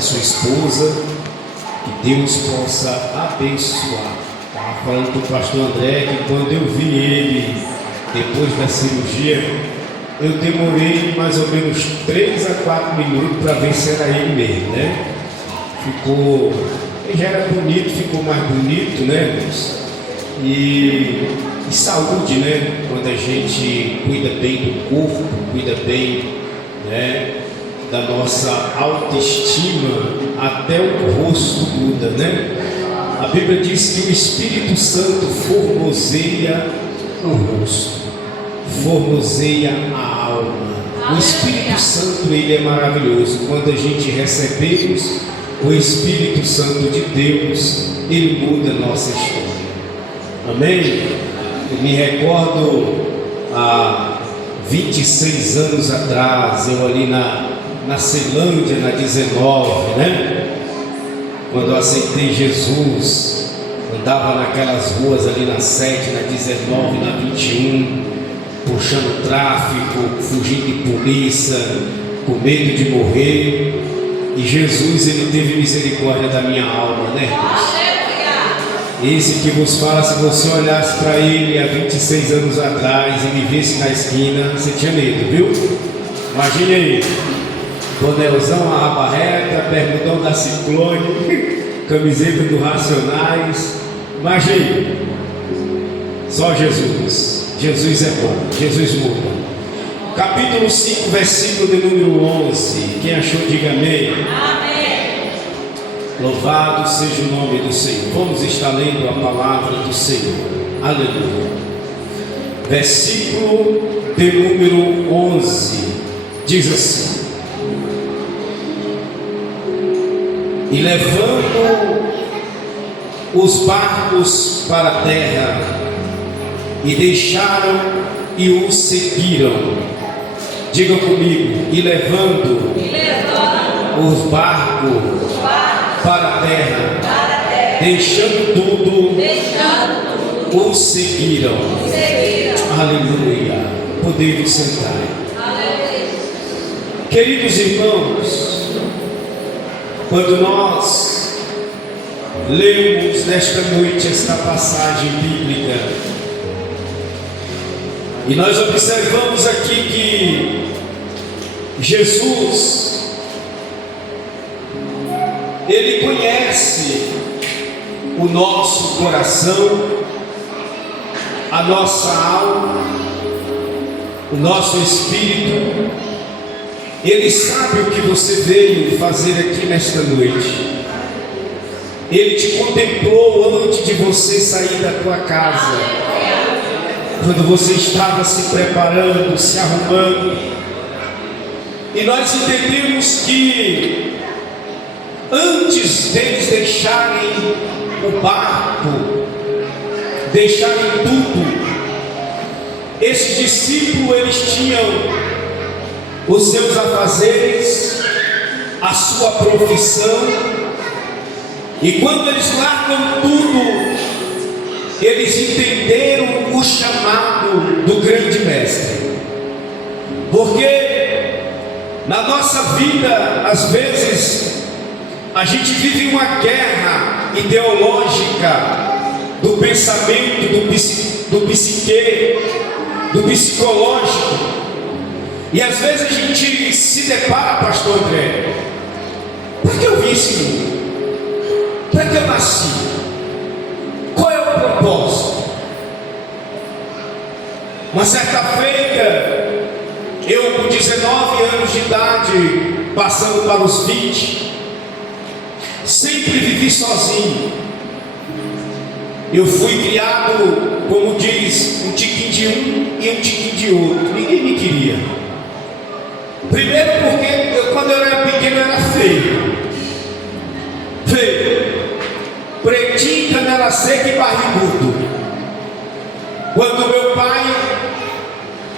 da sua esposa, que Deus possa abençoar. Estava falando com o pastor André que quando eu vi ele depois da cirurgia, eu demorei mais ou menos 3 a 4 minutos para ver se era ele mesmo, né? Ele já era bonito, ficou mais bonito, né, irmãos? E saúde, né? Quando a gente cuida bem do corpo, cuida bem, né, da nossa autoestima, até o rosto muda, né? A Bíblia diz que o Espírito Santo formoseia o rosto, formoseia a alma. O Espírito Santo, ele é maravilhoso. Quando a gente recebemos o Espírito Santo de Deus, ele muda a nossa história. Amém? Eu me recordo há 26 anos atrás, eu ali na Ceilândia, na 19, né? Quando eu aceitei Jesus, andava naquelas ruas ali na 7, na 19, na 21, puxando tráfico, fugindo de polícia, com medo de morrer. E Jesus, ele teve misericórdia da minha alma, né, irmãos? Esse que vos fala, se você olhasse para ele há 26 anos atrás e me visse na esquina, você tinha medo, viu? Imagine aí, bonelzão, a raba reta, bermudão da Ciclone, camiseta do Racionais. Imagine, só Jesus. Jesus é bom, Jesus muda. Capítulo 5, versículo de número 11. Quem achou, diga amém. Amém. Louvado seja o nome do Senhor. Vamos estar lendo a palavra do Senhor. Aleluia. Versículo de número 11 diz assim: e levando os barcos para a terra, e deixaram e os seguiram. Diga comigo: e levando os barcos para a terra, deixando tudo, os seguiram. Aleluia. Podemos sentar. Queridos irmãos, quando nós lemos nesta noite esta passagem bíblica, e nós observamos aqui que Jesus, ele conhece o nosso coração, a nossa alma, o nosso espírito. Ele sabe o que você veio fazer aqui nesta noite. Ele te contemplou antes de você sair da tua casa, quando você estava se preparando, se arrumando. E nós entendemos que antes deles deixarem o barco, deixarem tudo, esses discípulos, eles tinham os seus afazeres, a sua profissão, e quando eles largam tudo, eles entenderam o chamado do grande mestre. Porque na nossa vida, às vezes, a gente vive uma guerra ideológica do pensamento, do psique, do psicológico. E às vezes a gente se depara, pastor André, por que eu vim esse mundo? Para que eu nasci? Qual é o propósito? Uma certa feita, eu com 19 anos de idade, passando para os 20, sempre vivi sozinho. Eu fui criado, como diz, um tiquinho de um e um tiquinho de outro. Ninguém me queria. Primeiro porque quando eu era pequeno eu era feio. Pretinho, canela seca e barrigudo. Quando meu pai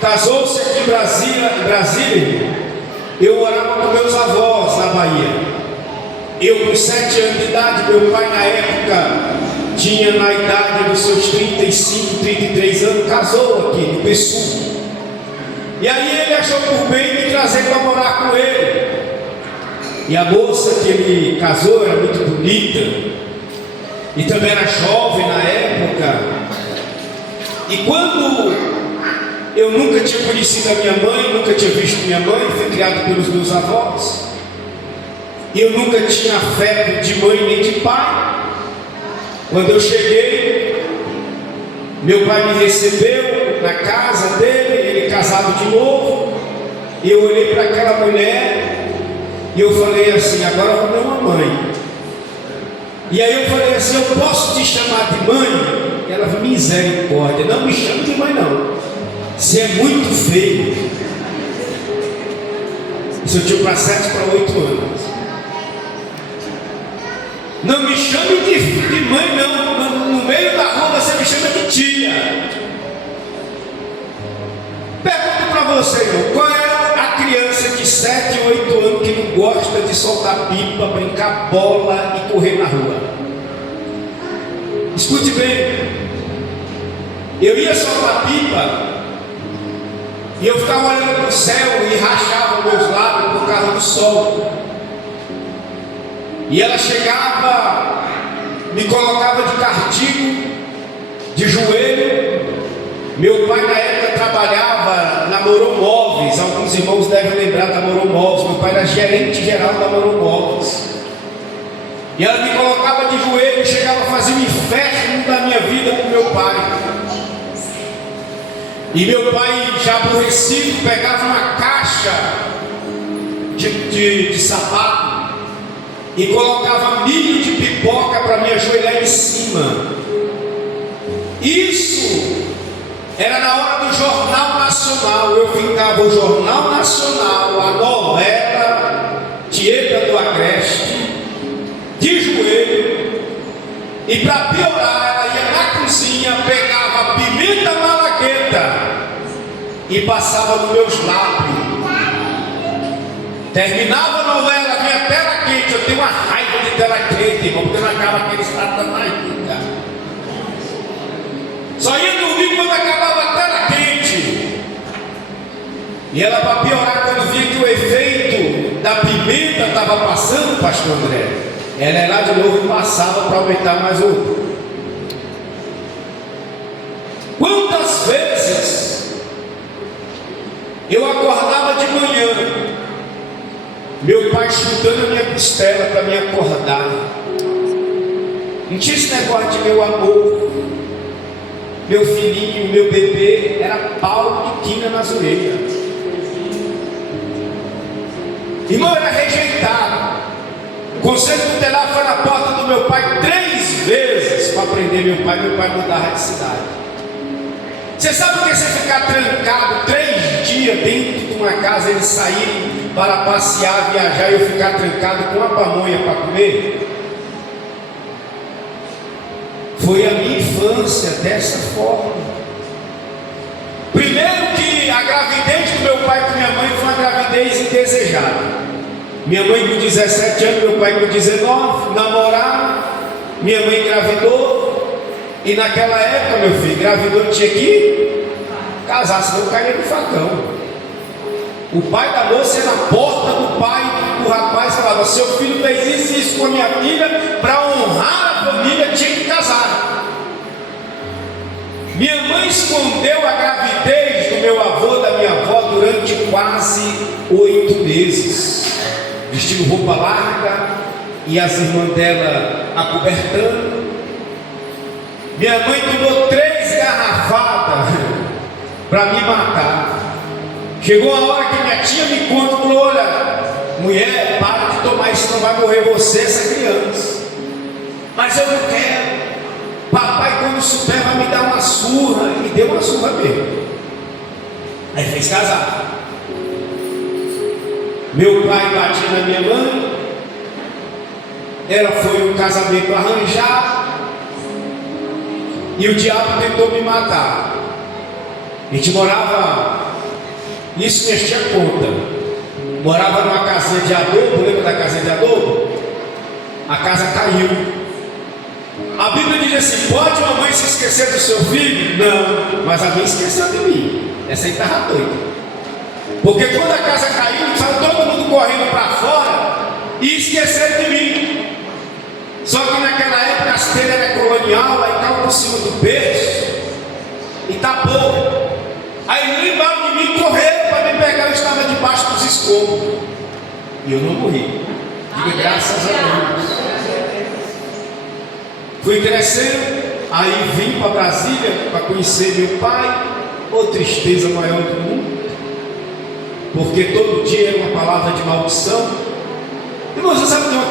casou-se aqui em Brasília, eu morava com meus avós na Bahia. Eu com 7 anos de idade, meu pai na época tinha na idade dos seus 35, 33 anos, casou aqui no Pessu. E aí ele achou por bem me trazer para morar com ele. E a moça que ele casou era muito bonita, e também era jovem na época. E quando eu nunca tinha conhecido a minha mãe, nunca tinha visto minha mãe, fui criado pelos meus avós, e eu nunca tinha afeto de mãe nem de pai. Quando eu cheguei, meu pai me recebeu na casa dele, ele casado de novo, e eu olhei para aquela mulher e eu falei assim: agora eu vou ter uma mãe. E aí eu falei assim: eu posso te chamar de mãe? E ela falou: misericórdia, não me chame de mãe não, você é muito feio. Isso eu tinha para 7 para 8 anos. Não me chame de mãe não, no meio da rua você me chama de tia. Pergunto para você, irmão, qual é a criança de 7, 8 anos que não gosta de soltar pipa, brincar bola e correr na rua? Escute bem, eu ia soltar pipa e eu ficava olhando para o céu e rachava meus lábios por causa do sol. E ela chegava, me colocava de castigo, de joelho. Meu pai na época trabalhava na Moromóveis, alguns irmãos devem lembrar da Moromóveis. Meu pai era gerente geral da Moromóveis. E ela me colocava de joelho, chegava a fazer um inferno da minha vida com meu pai. E meu pai, já aborrecido, pegava uma caixa de sapato e colocava milho de pipoca para me ajoelhar em cima. Isso era na hora do Jornal Nacional. Eu ficava o Jornal Nacional, a novela Tieta do Agreste, de joelho. E para piorar, ela ia na cozinha, pegava pimenta malagueta e passava nos meus lábios. Terminava a novela, vinha tela quente. Eu tenho uma raiva de tela quente, irmão, porque não acaba aquele satanás nunca. Só ia dormir quando acabava a tela quente. E ela, para piorar, quando via que o efeito da pimenta estava passando, pastor André, ela ia lá de novo e passava para aumentar mais outro. Quantas vezes eu acordava de manhã, meu pai chutando a minha costela para me acordar. Não tinha esse negócio de meu amor, meu filhinho, meu bebê. Era pau de quina nas orelhas. Irmão, era rejeitado. O conselho tutelar foi na porta do meu pai 3 vezes para prender meu pai mudava de cidade. Você sabe o que é você ficar trancado 3 dias dentro de uma casa, eles saírem para passear, viajar, e eu ficar trancado com uma pamonha para comer? Foi a minha infância dessa forma. Primeiro que a gravidez do meu pai com minha mãe foi uma gravidez indesejada. Minha mãe com 17 anos, meu pai com 19, namoraram, minha mãe engravidou, e naquela época, meu filho, engravidou, tinha que casar, senão caía no facão. O pai da moça ia na porta do pai do rapaz e falava: seu filho fez isso e isso com a minha filha, para honrar a família tinha que casar. Minha mãe escondeu a gravidez do meu avô, da minha avó, durante quase 8 meses, vestindo roupa larga e as irmãs dela acobertando. Minha mãe tomou 3 garrafadas para me matar. Chegou a hora que minha tia me conta e falou: olha, mulher, para de tomar isso, não vai morrer você, essa criança. Mas eu não quero. Papai, quando souber, vai me dar uma surra. E deu uma surra mesmo. Aí fez casar. Meu pai batia na minha mãe. Foi um casamento arranjado. E o diabo tentou me matar. A gente morava, isso mexia a conta. Morava numa casinha de adobo, lembra da casinha de adobo? A casa caiu. A Bíblia diz assim: pode uma mãe se esquecer do seu filho? Não, mas a mãe esqueceu de mim. Essa aí estava doida. Porque quando a casa caiu, saiu todo mundo correndo para fora. e esqueceram de mim. Só que naquela época as telhas eram colonial, aí estava por cima do berço e tapou. Aí lembraram de mim, correram para me pegar, eu estava debaixo dos escombros e eu não morri. Diga graças a Deus. Fui crescendo, aí vim para Brasília para conhecer meu pai. Ô tristeza maior do mundo, porque todo dia era uma palavra de maldição. Irmão, você sabe de uma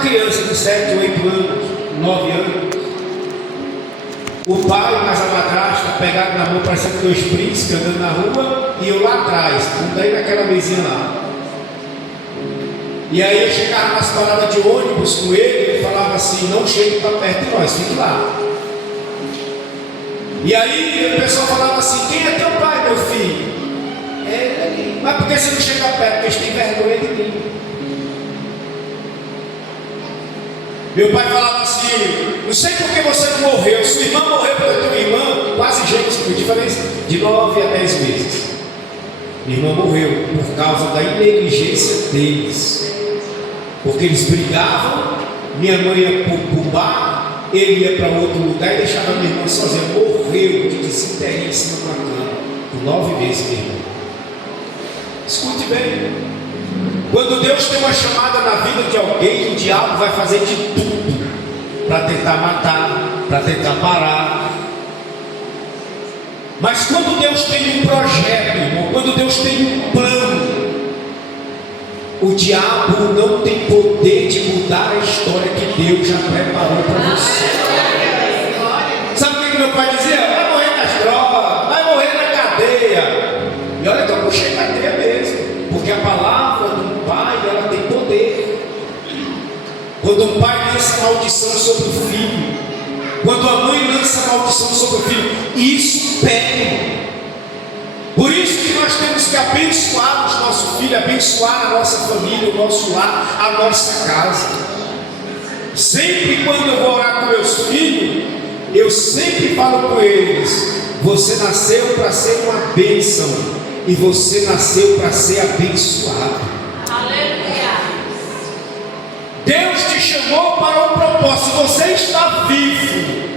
criança de 7, 8 anos, 9 anos, o pai mais a madrasta pegaram na mão, parecendo 2 príncipes andando na rua, e eu lá atrás, daí naquela mesinha lá. E aí eu chegava nas paradas de ônibus com ele falava assim: não chegue para perto de nós, fique lá. E aí o pessoal falava assim: quem é teu pai, meu filho? É, mas por que você não chega perto? Porque eles têm vergonha de mim. Meu pai falava assim: não sei por que você não morreu. Sua irmã morreu pela tua irmã, quase gêmeos, com diferença de 9 a 10 meses. Minha irmã morreu por causa da negligência deles, porque eles brigavam. Minha mãe ia para o bar, ele ia para outro lugar e deixava minha irmã sozinha. Morreu de desinteria em cima de uma cama, por 9 meses, minha irmã. Escute bem: quando Deus tem uma chamada na vida de alguém, o diabo vai fazer de tudo para tentar matar, para tentar parar. Mas quando Deus tem um projeto, irmão, quando Deus tem um plano, o diabo não tem poder de mudar a história que Deus já preparou para você. Sabe o que meu pai dizia? Vai morrer nas drogas, vai morrer na cadeia. E olha que eu puxei cadeia mesmo, porque a palavra do pai, ela tem poder. Quando um pai lança maldição sobre o filho, quando a mãe lança maldição sobre o filho, isso pega. Por isso que nós temos que abençoar os nossos filhos, abençoar a nossa família, o nosso lar, a nossa casa. Sempre quando eu vou orar com meus filhos, eu sempre falo com eles: você nasceu para ser uma bênção, e você nasceu para ser abençoado. Aleluia. Deus te chamou para um propósito. Se você está vivo,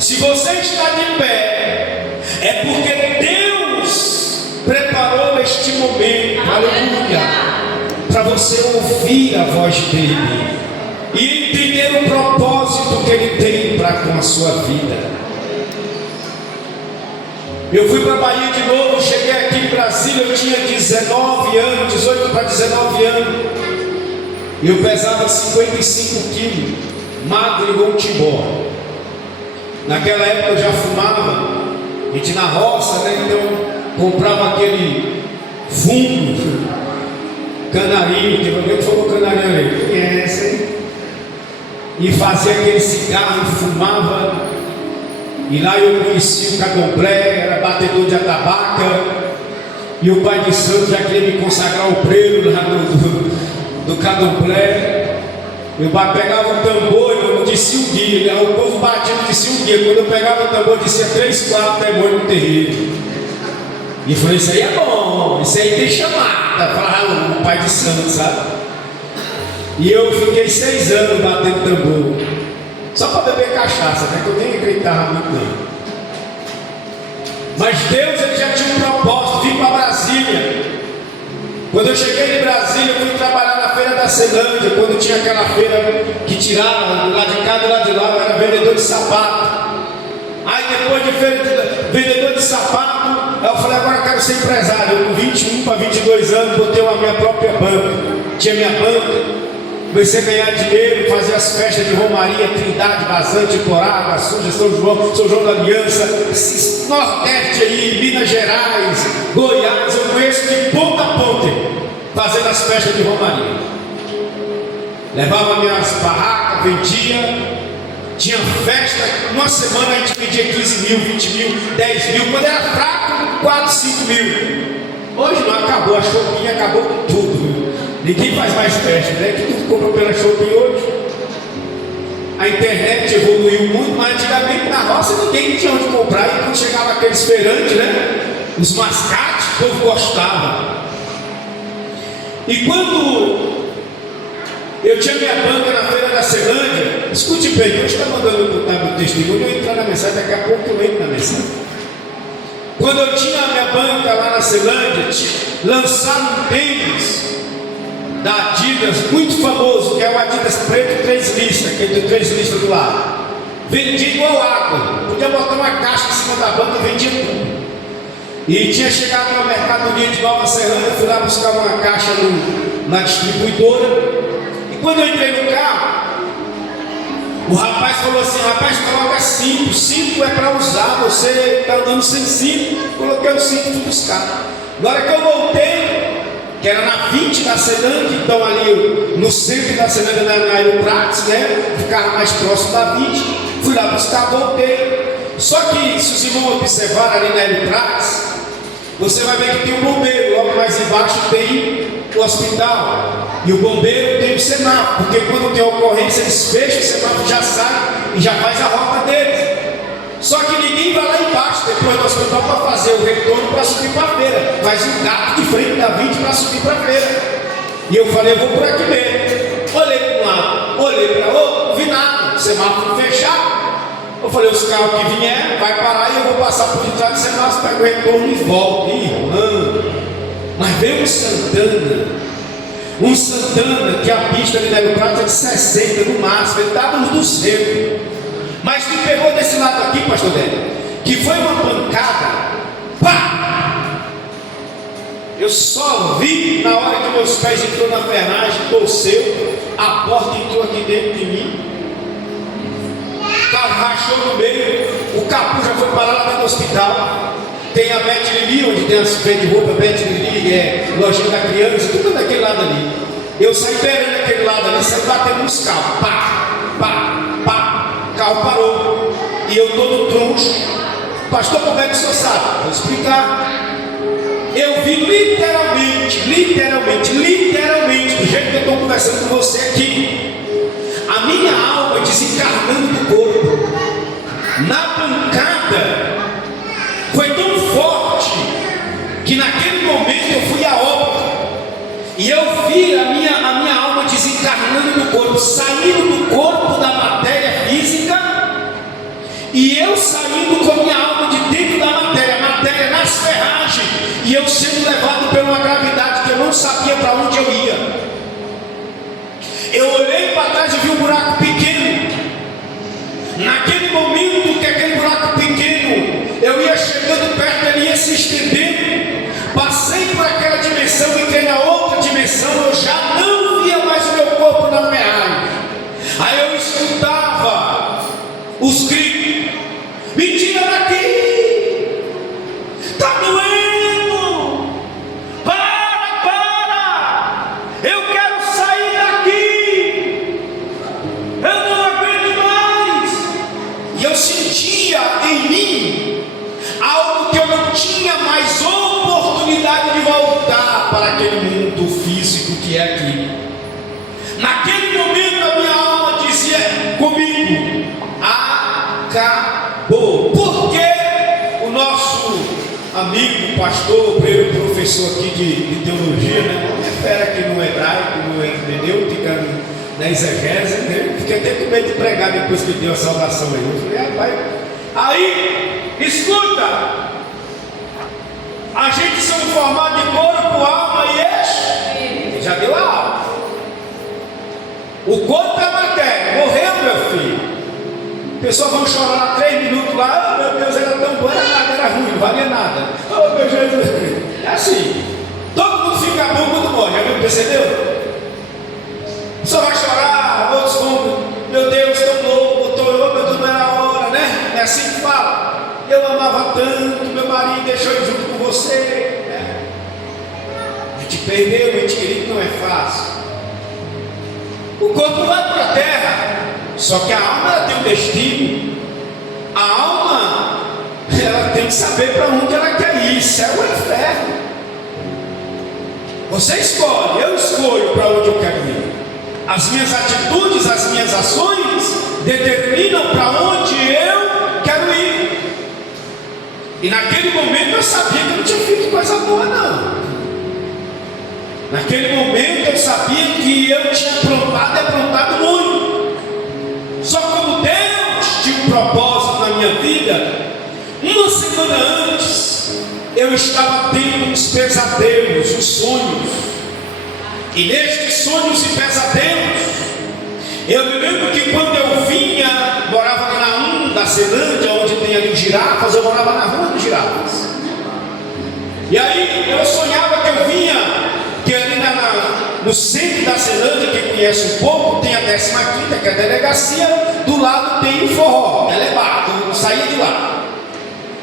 se você está de pé, é porque Deus preparou este momento, aleluia, para você ouvir a voz dele e entender o propósito que ele tem para com a sua vida. Eu fui para a Bahia de novo, cheguei aqui em Brasília, eu tinha 19 anos, 18 para 19 anos, eu pesava 55 quilos, magro igual um timbó. Naquela época eu já fumava, a gente na roça, né? Então comprava aquele fumo, canarinho, que alguém falou canarinho aí, conhece, hein? E fazia aquele cigarro, fumava, e lá eu conheci o candomblé, era batedor de atabaca, e o pai de santo já queria me consagrar o preiro lá do candomblé. Meu pai pegava um tambor, eu disse um guia, o povo batia, eu disse um guia. Quando eu pegava o tambor, dizia 3, 4 demônios no terreiro. E eu falei: isso aí é bom, isso aí tem chamada, falava o pai de santo, sabe? E eu fiquei 6 anos batendo tambor, só para beber cachaça, né? Que eu nem acreditava muito não. Mas Deus, ele já tinha um propósito, vim para Brasília. Quando eu cheguei em Brasília, eu fui trabalhar na feira da Ceilândia, quando tinha aquela feira que tirava do lado de cá e do lado de lá, eu era vendedor de sapato. Aí depois de vendedor de sapato, eu falei: agora eu quero ser empresário. Eu com 21 para 22 anos, botei a minha própria banca, tinha minha banca, comecei a ganhar dinheiro, fazer as festas de Romaria, Trindade, Vazante, Porá, Água Suja, São João da Aliança, esse Nordeste aí, Minas Gerais, Goiás, eu conheço de ponta a ponta, fazendo as festas de Romaria. Levava minhas barracas, vendia, tinha festa, uma semana a gente vendia 15 mil, 20 mil, 10 mil, quando era fraco, 4, 5 mil. Hoje não, acabou, a Shopping acabou com tudo. Ninguém faz mais festa, né? Que tudo compra pela Shopping hoje. A internet evoluiu muito, mas antigamente na roça ninguém tinha onde comprar. E quando chegava aqueles feirantes, né? Os mascates, o povo gostava. E quando Eu tinha minha banca na feira da Ceilândia. Escute bem, Deus está mandando eu contar meu testemunho. Eu entrar na mensagem, daqui a pouco eu entro na mensagem. Quando eu tinha a minha banca lá na Ceilândia, lançaram um tênis da Adidas, muito famoso, que é o Adidas preto 3 listas, que tem 3 listas do lado. Vendia igual água. Podia botar uma caixa em cima da banca e vendia tudo. E tinha chegado no mercadoria de Nova Serrana, fui lá buscar uma caixa na distribuidora. E quando eu entrei no carro, o rapaz falou assim: rapaz, coloca cinto, cinto é para usar, você está andando sem cinto. Coloquei o cinto e fui buscar. Na hora que eu voltei, que era na 20 da Ceilândia, então ali no centro da Ceilândia, na Aeroprates, né? Ficava mais próximo da 20, fui lá buscar, voltei. Só que se os irmãos observarem ali na Aeroprates, você vai ver que tem um bombeiro, logo mais embaixo tem o hospital. E o bombeiro tem o semáforo, porque quando tem ocorrência, eles fecham o semáforo, já sai e já faz a rota deles. Só que ninguém vai lá embaixo, depois do hospital, para fazer o retorno para subir para a feira. Faz um gato de frente da 20 para subir para a feira. E eu falei, eu vou por aqui mesmo. Olhei para um lado, olhei para o outro, não vi nada, o semáforo fechado. Eu falei, os carros que vierem, vai parar e eu vou passar por detrás do semáforo, pego o retorno e volto. Irmão, mas veio um Santana, que a pista ali na Aeroprato é de 60 no máximo, ele estava nos 200. Mas me pegou desse lado aqui, pastor Délio, que foi uma pancada, pá! Eu só vi na hora que meus pés entrou na ferragem, torceu, a porta entrou aqui dentro de mim, o carro rachou no meio, o capô já foi parar lá dentro do hospital. Tem a Beth Lili, onde tem as vendas de roupa, Beth Lili, lojinha da criança, tudo daquele lado ali. Eu saí perando aquele lado ali, saí batendo nos carros, pá, pá, pá, o carro parou. E eu todo troncho. Pastor, como é que o senhor sabe? Vou explicar. Eu vi literalmente, do jeito que eu estou conversando com você aqui, a minha alma desencarnando do corpo. Na pancada, foi tão forte que naquele momento eu fui a óbito e eu vi a minha alma desencarnando do corpo, saindo do corpo da matéria física, e eu saindo com a minha alma de dentro da matéria, a matéria nas ferragens, e eu sendo levado por uma gravidade que eu não sabia para onde eu ia. Eu olhei para trás e vi um buraco pequeno. Naquele momento que aquele buraco pequeno, eu ia chegando perto, ele ia se estendendo. Passei por aquela dimensão, entrei na outra dimensão, eu já não via mais o meu corpo na ferragem. Aí eu escutava os gritos: me tira daqui, está doendo, para, eu quero sair daqui, eu não aguento mais. E eu sentia em mim algo que eu não tinha mais oportunidade de voltar para aquele mundo físico que é aqui. Naquele momento a minha alma dizia comigo: acabou. Porque o nosso amigo, pastor, professor aqui de teologia, né? Não é fera aqui no hebraico, no hermenêutica, na exegese, né? Fiquei até com medo de pregar depois que deu a salvação aí. Eu falei, rapaz, aí, escuta, a gente somos formados de corpo, alma e eixo. Ele já deu a alma. O corpo é a matéria. Morreu, meu filho. Pessoas vão chorar 3 minutos lá. Oh, meu Deus, era tão bom, era ruim, não valia nada. Oh, meu Jesus. É assim. Todo mundo fica bom quando morre. Já viu, percebeu? Só vai chorar, outros vão, meu Deus, tão louco, meu Deus, não era a hora, né? É assim que fala. Eu amava tanto, meu marido deixou ir junto com você. Né? A gente perdeu, a gente queria, que não é fácil. O corpo vai para a terra, só que a alma ela tem um destino. A alma ela tem que saber para onde ela quer ir, céu ou inferno. Você escolhe, eu escolho para onde eu quero ir. As minhas atitudes, as minhas ações determinam para onde eu quero ir. E naquele momento eu sabia que eu não tinha feito coisa boa, não. Naquele momento eu sabia que eu tinha aprontado e aprontado muito. Só como Deus tinha um propósito na minha vida, uma semana antes eu estava tendo uns pesadelos, uns sonhos. E nestes sonhos e pesadelos, eu me lembro que quando eu vinha, morava ali na 1 da Ceilândia, onde tem ali os girafas, eu morava na rua dos girafas. E aí eu sonhava que eu vinha, que ali no centro da Ceilândia, quem conhece um pouco, tem a 15ª, que é a delegacia, do lado tem o forró, ela é bar, eu saía de lá.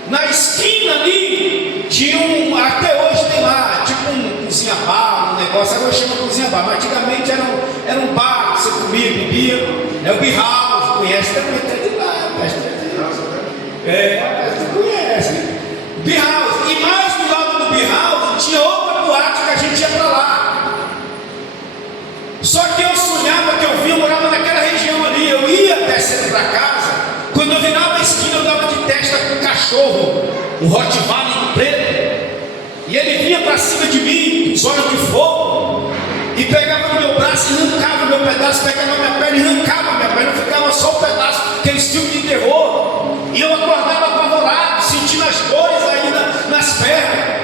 Na esquina ali, tinha até hoje tem lá, tipo um cozinha-bar, um negócio, agora chama cozinha-bar, mas antigamente era um bar, você comia, bebia, é o Beer House, conhece também, tá de lá, você conhece, Beer House, e mais do lado do Beer House, tinha outra boate que a gente ia pra lá. Só que eu sonhava que eu morava naquela região ali, eu ia descendo pra casa, quando eu virava a esquina eu dava de testa com um cachorro, um Rottweiler preto, e ele vinha para cima de mim, os olhos de fogo, e pegava no meu braço e arrancava o meu pedaço, pegava na minha perna e arrancava a minha perna, ficava só um pedaço, aquele filme de terror, e eu acordava apavorado, sentindo as dores ainda nas pernas,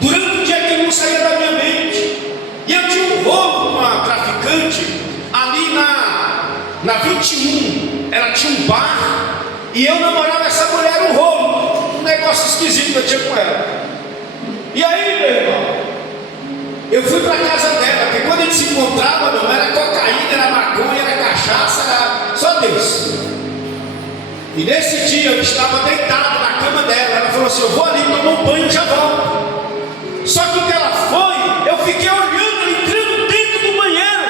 durante o dia que não saía da minha mente. E eu tinha um rolo com uma traficante ali na 21, ela tinha um bar, e eu namorava essa mulher, um rolo, um negócio esquisito que eu tinha com ela. E aí, meu irmão, eu fui para a casa dela, porque quando a gente se encontrava, não era cocaína, era maconha, era cachaça, era só Deus. E nesse dia eu estava deitado na cama dela, ela falou assim: eu vou ali tomar um banho e já volto. Só que o que ela foi, eu fiquei olhando, ela entrando dentro do banheiro,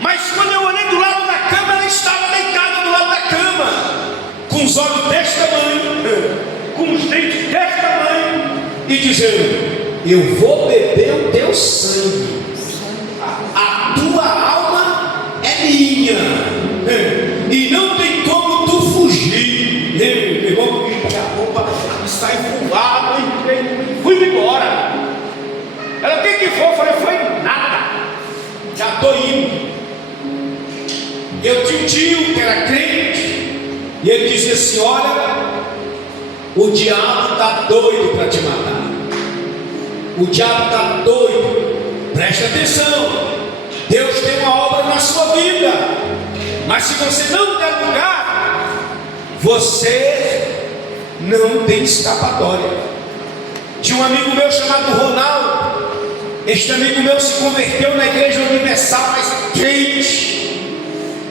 mas quando eu olhei do lado da cama, ela estava deitada do lado da cama, com os olhos desse tamanho, com os dentes desse tamanho, e dizendo: eu vou beber o teu sangue, a tua alma é minha, e não tem como tu fugir. Meu irmão, peguei a roupa e saí voado e fui embora. Ela: o que foi? Eu falei: foi nada, já estou indo. Eu tinha um tio que era crente, e ele dizia assim: olha, o diabo está doido para te matar. O diabo está doido. Preste atenção. Deus tem uma obra na sua vida, mas se você não der lugar, você não tem escapatória. Tinha um amigo meu chamado Ronaldo. Este amigo meu se converteu na Igreja Universal, mas crente.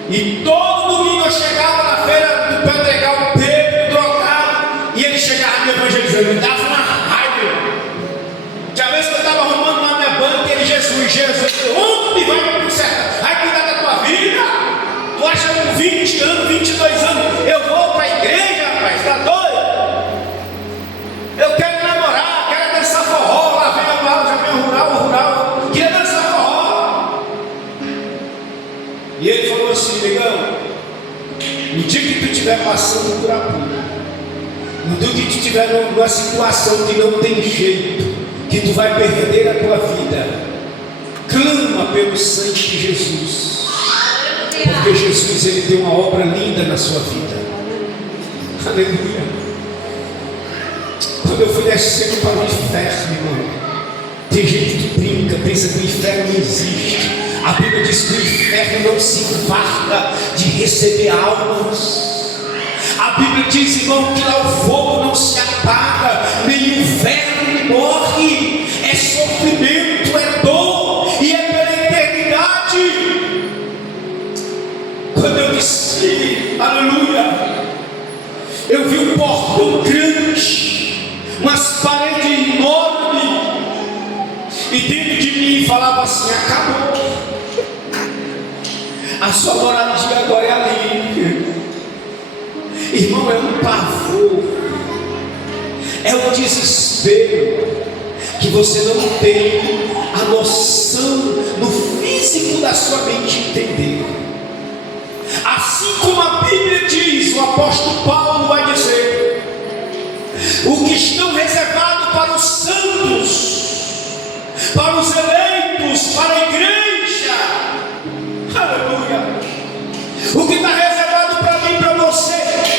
E todo domingo eu chegava na feira do Pedregal, bêbado, drogado, e ele chegava me evangelizando, me dava uma raiva. Tinha vez que eu estava arrumando uma minha banca, e ele: Jesus, onde vai para o certo? Vai cuidar da tua vida? Tu acha que com 20 anos, 22 anos, eu vou para a igreja, rapaz? Está doido? Eu quero namorar, quero dançar forró, lá vem já vem rural, queria dançar forró. E ele falou assim: negão, no dia que tu estiver passando por apuro, no dia que tu estiver numa situação que não tem jeito, que tu vai perder a tua vida, clama pelo sangue de Jesus, porque Jesus, ele tem uma obra linda na sua vida. Aleluia. Quando eu fui descendo para o inferno, irmão, tem gente que brinca, pensa que o inferno não existe. A Bíblia diz que o inferno não se farta de receber almas. A Bíblia diz, irmão, que lá o fogo não se apaga, nem o verme morre. É sofrimento, é dor, e é pela eternidade. Quando eu desci, aleluia, eu vi um portão grande, umas paredes enormes, e dentro de mim falava assim: acabou, a sua moradia agora é ali. Irmão, é um pavor, é um desespero, que você não tem a noção no físico da sua mente entender. Assim como a Bíblia diz, o apóstolo Paulo vai dizer: o que estão reservados para os santos, para os eleitos, para a igreja. Aleluia. O que está reservado para mim e para você,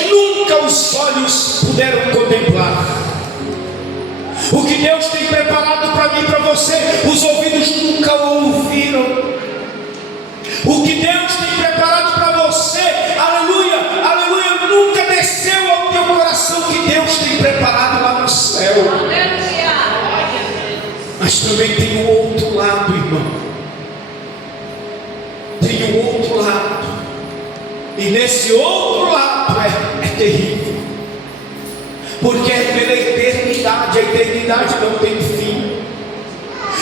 nunca os olhos puderam contemplar. O que Deus tem preparado para mim e para você, os ouvidos nunca ouviram. O que Deus tem preparado para você, aleluia, aleluia, nunca desceu ao teu coração, que Deus tem preparado lá no céu. Aleluia. Mas também tem o outro lado, irmão. Tem o outro lado. E nesse outro lado é terrível. Porque é pela eternidade. A eternidade não tem fim.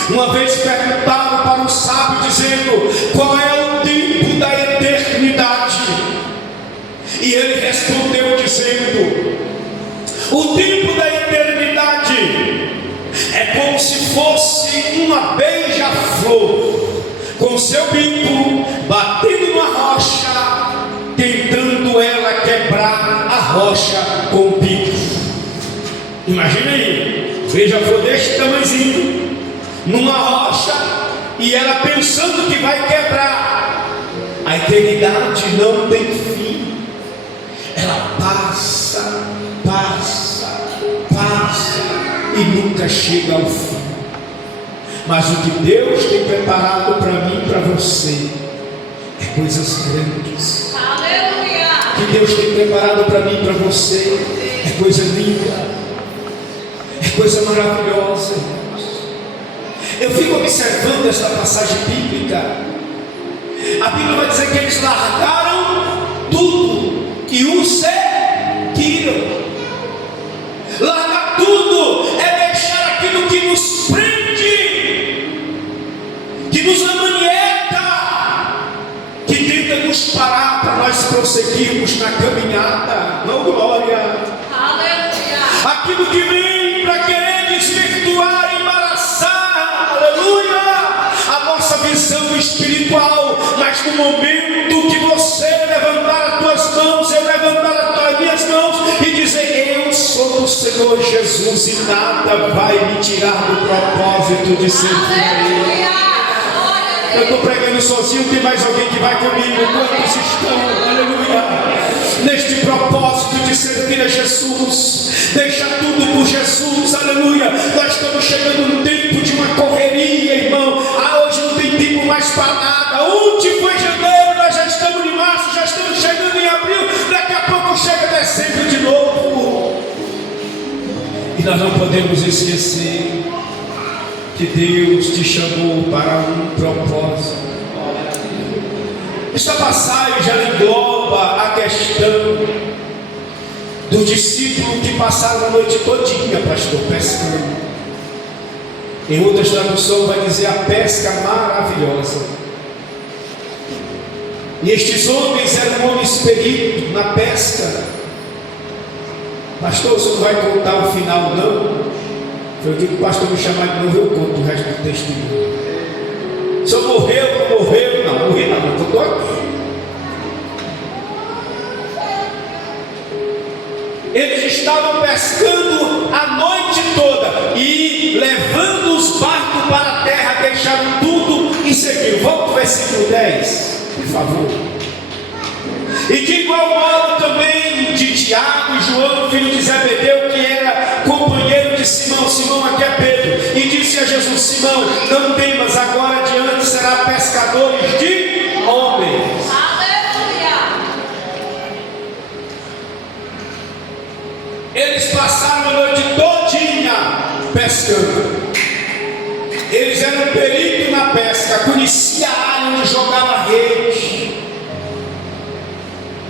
Uma vez perguntaram para um sábio, dizendo: qual é o tempo da eternidade? E ele respondeu dizendo: o tempo da eternidade é como se fosse uma beija-flor com seu bico batendo na rocha, tentando ela quebrar a rocha com o bico. Imagina aí, beija-flor deste tamanhozinho numa rocha, e ela pensando que vai quebrar. A eternidade não tem fim. Ela passa, passa, passa e nunca chega ao fim. Mas o que Deus tem preparado para mim e para você é coisas grandes. Aleluia. O que Deus tem preparado para mim e para você é coisa linda, é coisa maravilhosa. Eu fico observando essa passagem bíblica. A Bíblia vai dizer que eles largaram tudo e o seguiram. Largar tudo é deixar aquilo que nos prende, que nos amanieta, que tenta nos parar para nós prosseguirmos na caminhada. Não, glória. Aleluia. Aquilo que vem para querer desvirtuar, embaraçar, aleluia, a nossa visão espiritual. Mas no momento que você levantar as tuas mãos, eu levantar as minhas mãos e dizer: eu sou do Senhor Jesus, e nada vai me tirar do propósito de servir. Eu estou pregando sozinho, tem mais alguém que vai comigo? Quantos estão, aleluia, neste propósito de servir a Jesus? Deixa tudo por Jesus, aleluia. Nós estamos chegando num tempo de uma correria, irmão. Hoje não tem tempo mais para nada. Onde foi janeiro? Nós já estamos em março, já estamos chegando em abril. Daqui a pouco chega dezembro de novo. E nós não podemos esquecer que Deus te chamou para um propósito. Esta passagem já engloba a questão do discípulo que passaram a noite todinha, pastor, pescando. Em outras traduções vai dizer a pesca maravilhosa. E estes homens eram homens peritos na pesca. Pastor, você não vai contar o final não? Eu digo: o pastor me chamar de novo, eu conto o resto do testemunho. O senhor morreu, não morreu? Não, morri não, eu estou aqui. Eles estavam pescando a noite toda e levando os barcos para a terra, deixaram tudo e seguiram. Vamos para o versículo 10, por favor. E de igual modo também de Tiago e João, filho de Zebedeu, que era companheiro de Simão. Simão, aqui é Pedro. E disse a Jesus: Simão, não temas, agora adiante será pescadores de homens. Aleluia. Eles passaram a noite todinha pescando. Eles eram peritos na pesca, conheciam a área onde jogava a rede.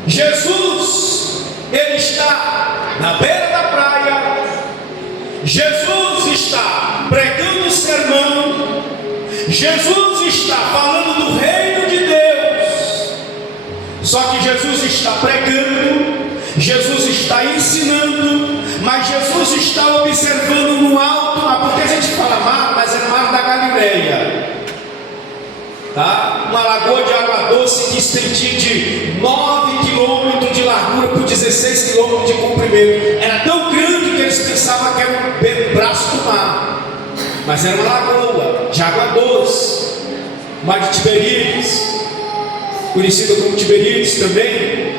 Jesus, ele está na beira da praia. Jesus está pregando o sermão. Jesus está falando do reino de Deus. Só que Jesus está pregando, Jesus está ensinando, mas Jesus está observando no alto, porque a gente fala mar, mas é mar da Galileia, tá? Uma lagoa de água doce que estendia de 9 quilômetros de largura por 16 quilômetros de comprimento. Era tão grande que eles pensavam que era um braço do mar, mas era uma lagoa de água doce. Mar de Tiberíades, conhecido como Tiberíades também.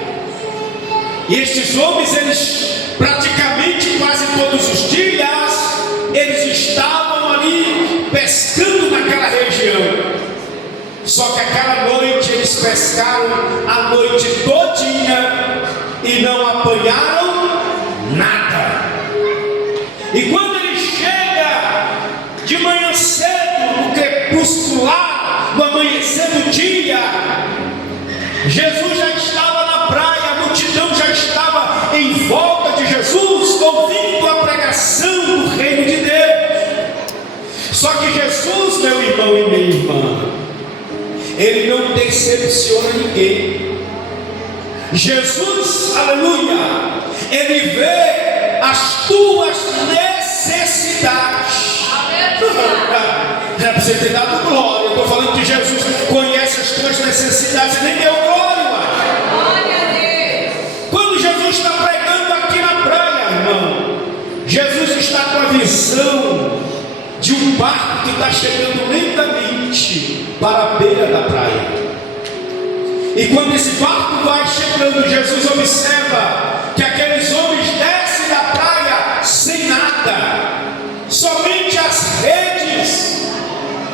E estes homens, eles praticamente quase todos os dias, eles estavam ali pescando naquela região. Só que aquela noite eles pescaram a noite todinha e não apanharam nada. E quando ele chega de manhã cedo, no crepuscular, no amanhecer do dia, Jesus já estava na praia, a multidão já estava em volta de Jesus, ouvindo a pregação do reino de Deus. Só que Jesus, meu irmão e minha irmã, ele não decepciona ninguém. Jesus, aleluia, ele vê as tuas necessidades. Já para você ter dado glória, eu estou falando que Jesus conhece as tuas necessidades e nem deu glória. Quando Jesus está pregando aqui na praia, irmão, Jesus está com a visão de um barco que está chegando lentamente para a beira da praia. E quando esse barco vai chegando, Jesus observa que aqueles homens descem da praia sem nada, somente as redes.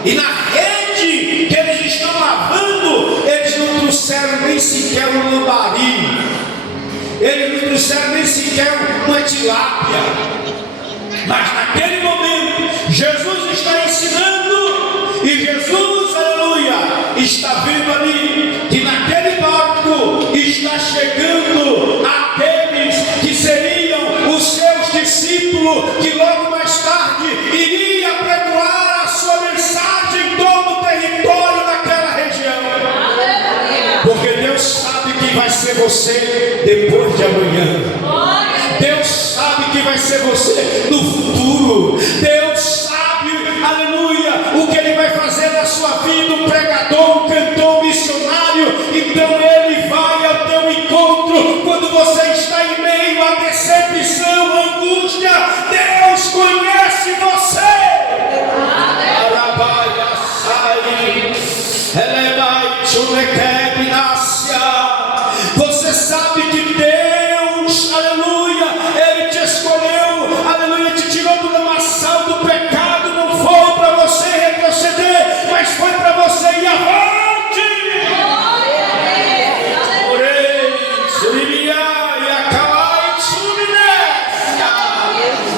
E na rede que eles estão lavando, eles não trouxeram nem sequer um lambari, eles não trouxeram nem sequer uma tilápia. Mas naquele momento, Jesus está ensinando, e Jesus, aleluia, está vendo ali que naquele barco está chegando aqueles que seriam os seus discípulos, que logo mais tarde iria pregoar a sua mensagem em todo o território daquela região. Porque Deus sabe que vai ser você depois de amanhã. Deus sabe que vai ser você no futuro. Deus sabe, aleluia, o que Ele vai fazer na sua vida, um pregador, um cantor, um missionário. Então Ele vai ao teu encontro quando você está em meio à decepção, à angústia. Deus conhece você. Você sabe que Deus, aleluia, Ele te escolheu, aleluia, te tirou do lamaçal do pecado. Não foi para você retroceder, mas foi para você ir avante. Orei, suribia e acalai, suminé,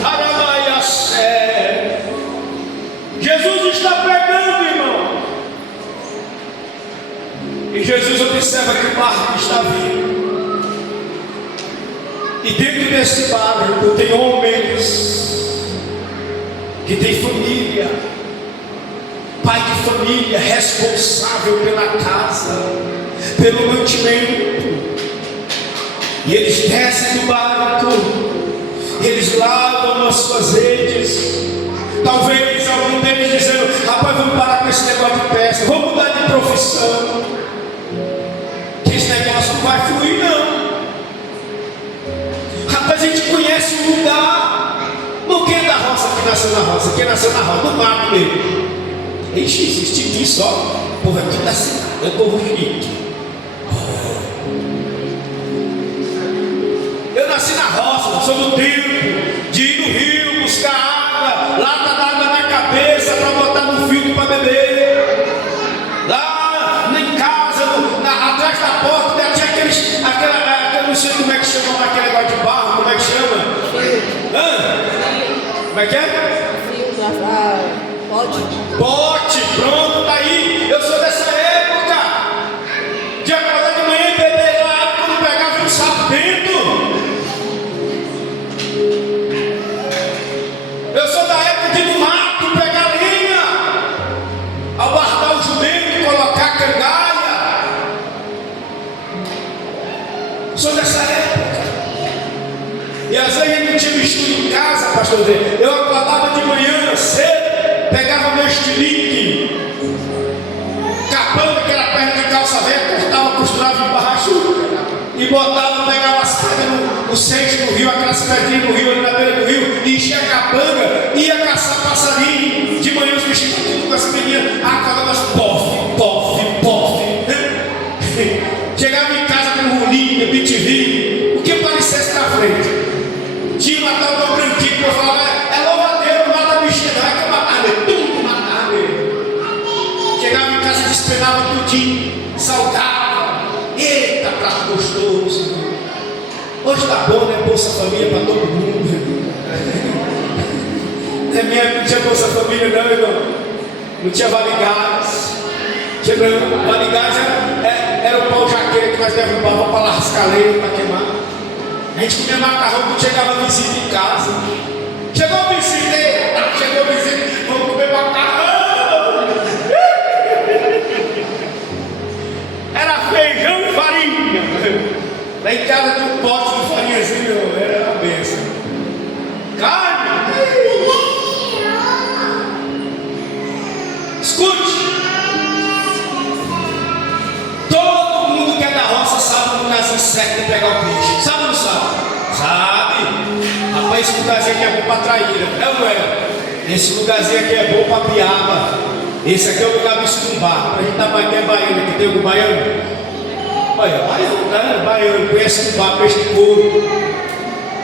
arabaia sé. Jesus está pregando, irmão. E Jesus observa que o barco está vindo. E dentro desse barco tem homens que têm família, pai de família, responsável pela casa, pelo mantimento. E eles descem do barco, eles lavam as suas redes. Talvez algum deles dizendo: rapaz, vamos parar com esse negócio de pesca, vamos mudar de profissão, que esse negócio não vai fluir não. Rapaz, a gente conhece um lugar. Não, quem é da roça que nasceu na roça? Quem nasceu na roça? No mato mesmo. Ixi, esse tiquinho só. O povo aqui da cidade, é o povo chique. Eu nasci na roça, sou do tempo de ir no rio buscar água, lata d'água na cabeça para botar no filtro para beber. Lá em casa, atrás da porta, tinha aquela, não sei como é que chama aquele negócio de barro, como é que chama? Como é que é? Pote, pronto, tá aí. Eu sou dessa época de acordar de manhã e beber lá, quando pegava um sapo dentro. Eu sou da época de ir no mato pegar lenha, abarcar o jumento, colocar cangalha. Sou dessa época. E às vezes eu não tinha mistura em casa, pastor. Eu acordava de manhã cedo, pegava meu estilingue, capando aquela perna de calça velha, cortava, costurava embaixo e botava, pegava as pedras o seixo no rio, aquelas pedrinhas no rio, ali na beira do rio, enchia a capanga, ia caçar passarinho. De manhã os bichinhos tudo com as peninhas, acordavam pof, pof, pof. Chegava em casa com rolinha, bitivinho, o que parecesse na frente. Tinha uma tal de branquinho que eu falava, é louva a Deus, não mata a bichinha, não é que eu matar ele, tudo matar ele. Chegava em casa, despenava tudinho, salgava, eita, prato gostoso. Hoje tá bom, né? Bolsa Família para todo mundo. Na minha época não tinha Bolsa Família, não, irmão. Não tinha Vale Gás. Vale Gás era o pau jaqueiro que nós derrubávamos para lascar lenha, para queimar. A gente comia macarrão quando chegava visita em casa. Chegou a visita, vamos comer macarrão. Era feijão e farinha. Lá em casa tinha um pote de farinhazinho, era uma benção. Carne. Escute. Todo mundo que é da roça sabe o lugarzinho certo de pegar o peixe. Sabe ou não sabe? Sabe. Rapaz, esse lugarzinho aqui é bom para traíra. É ou não é? Esse lugarzinho aqui é bom para piaba. Esse aqui é o lugar do estumbar. A gente tá mais bem baiano aqui. Tem algum baiano? Olha, baiano, conhece estumbar, peixe de couro.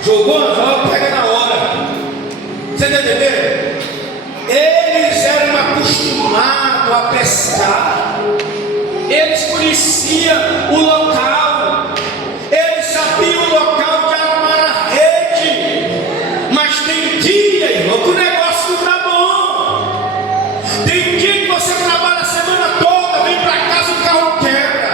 Jogou, joga, pega na hora. Você está entendendo? Eles eram acostumados a pescar. Eles conheciam o local. Eles sabiam o local de armar a rede. Mas tem dia, irmão, que o negócio não está bom. Tem dia que você trabalha a semana toda, vem para casa, o carro quebra.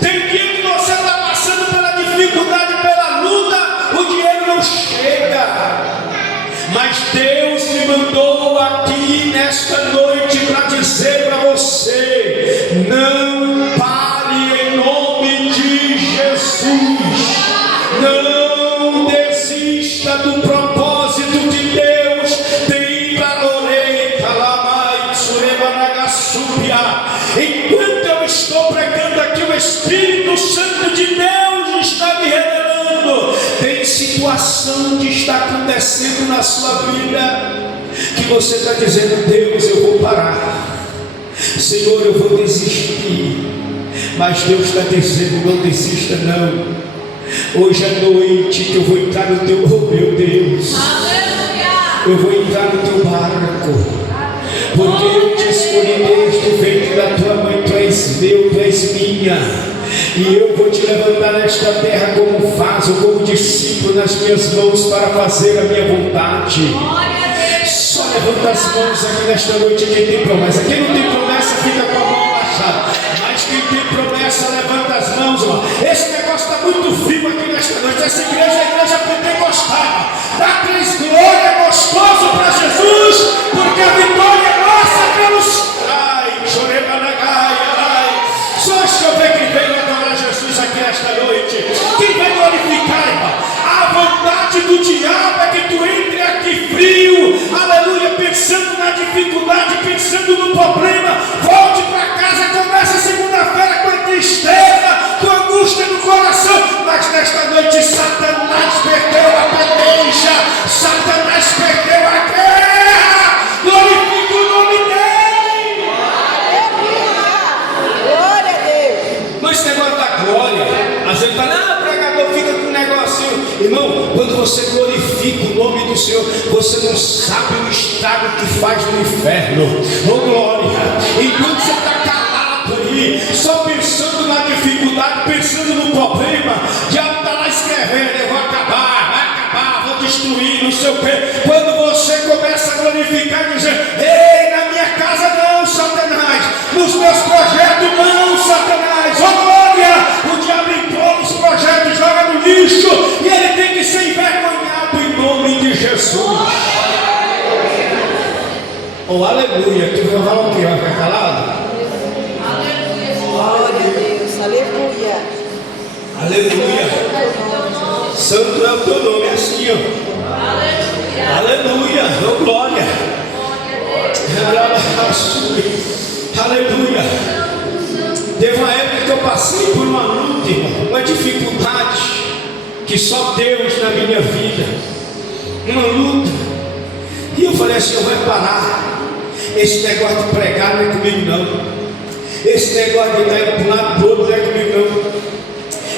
Tem dia que você está passando pela dificuldade, pela luta, o dinheiro não chega. Mas Deus me mandou aqui nesta noite para dizer para você: não pare em nome de Jesus. Não desista do propósito que Deus tem para Lorei, Calamai, Suremanagassúbia. Enquanto eu estou pregando aqui, o Espírito Santo de Deus está me revelando. Tem situação que está acontecendo na sua vida que você está dizendo: Deus, eu vou parar, Senhor, eu vou desistir. Mas Deus está dizendo: não desista não. Hoje à noite que eu vou entrar no teu, oh meu Deus, eu vou entrar no teu barco, porque eu te escolhi desde o ventre da tua mãe. Tu és meu, tu és minha, e eu vou te levantar nesta terra como vaso, como discípulo nas minhas mãos para fazer a minha vontade. Só levanta as mãos aqui nesta noite quem tem promessa. Quem não tem promessa fica com a mão baixada, mas quem tem promessa levanta as mãos, irmão. Esse negócio está muito vivo aqui nesta noite. Essa igreja é a igreja pentecostal. Dá 3 glórias, gostoso para Jesus, porque a vitória é nossa pelos... Só eu ver quem veio adorar Jesus aqui nesta noite. Quem vai glorificar, irmão? A vontade do diabo é que tu entre aqui frio, aleluia, pensando na dificuldade, pensando no problema. Volte para casa, começa segunda-feira com a tristeza, com a angústia no coração. Mas nesta noite Satanás perdeu a peleja, Satanás perdeu a guerra. Glorifica o nome dele. Glória a Deus. Mas esse negócio da glória, a gente fala: não, pregador, fica com um negocinho. Irmão, quando você glorifica o nome do Senhor, você não sabe o estrago que faz no inferno. Oh glória! Enquanto você está calado aí, só pensando na dificuldade, pensando no problema, o diabo está lá escrevendo: eu vou acabar, vai acabar, vou destruir, não sei o quê. Quando você começa a glorificar e dizer: ei, na minha casa não, Satanás, nos meus projetos não, Satanás, oh glória! O diabo entrou nos projetos, joga no lixo, e ele tem que ser envergonhado em nome de Jesus. Oh, aleluia. Tu vai falar o quê? Vai ficar calado? Aleluia. Glória a Deus. Aleluia. Aleluia. Santo é o teu nome, é assim, ó. Aleluia. Aleluia. Oh, glória. Aleluia. Teve uma época que eu passei por uma luta, irmão, uma dificuldade que só Deus na minha vida, uma luta. E eu falei assim: eu vou parar. Esse negócio de pregar não é comigo não. Esse negócio de estar indo para um lado para o outro não é comigo não.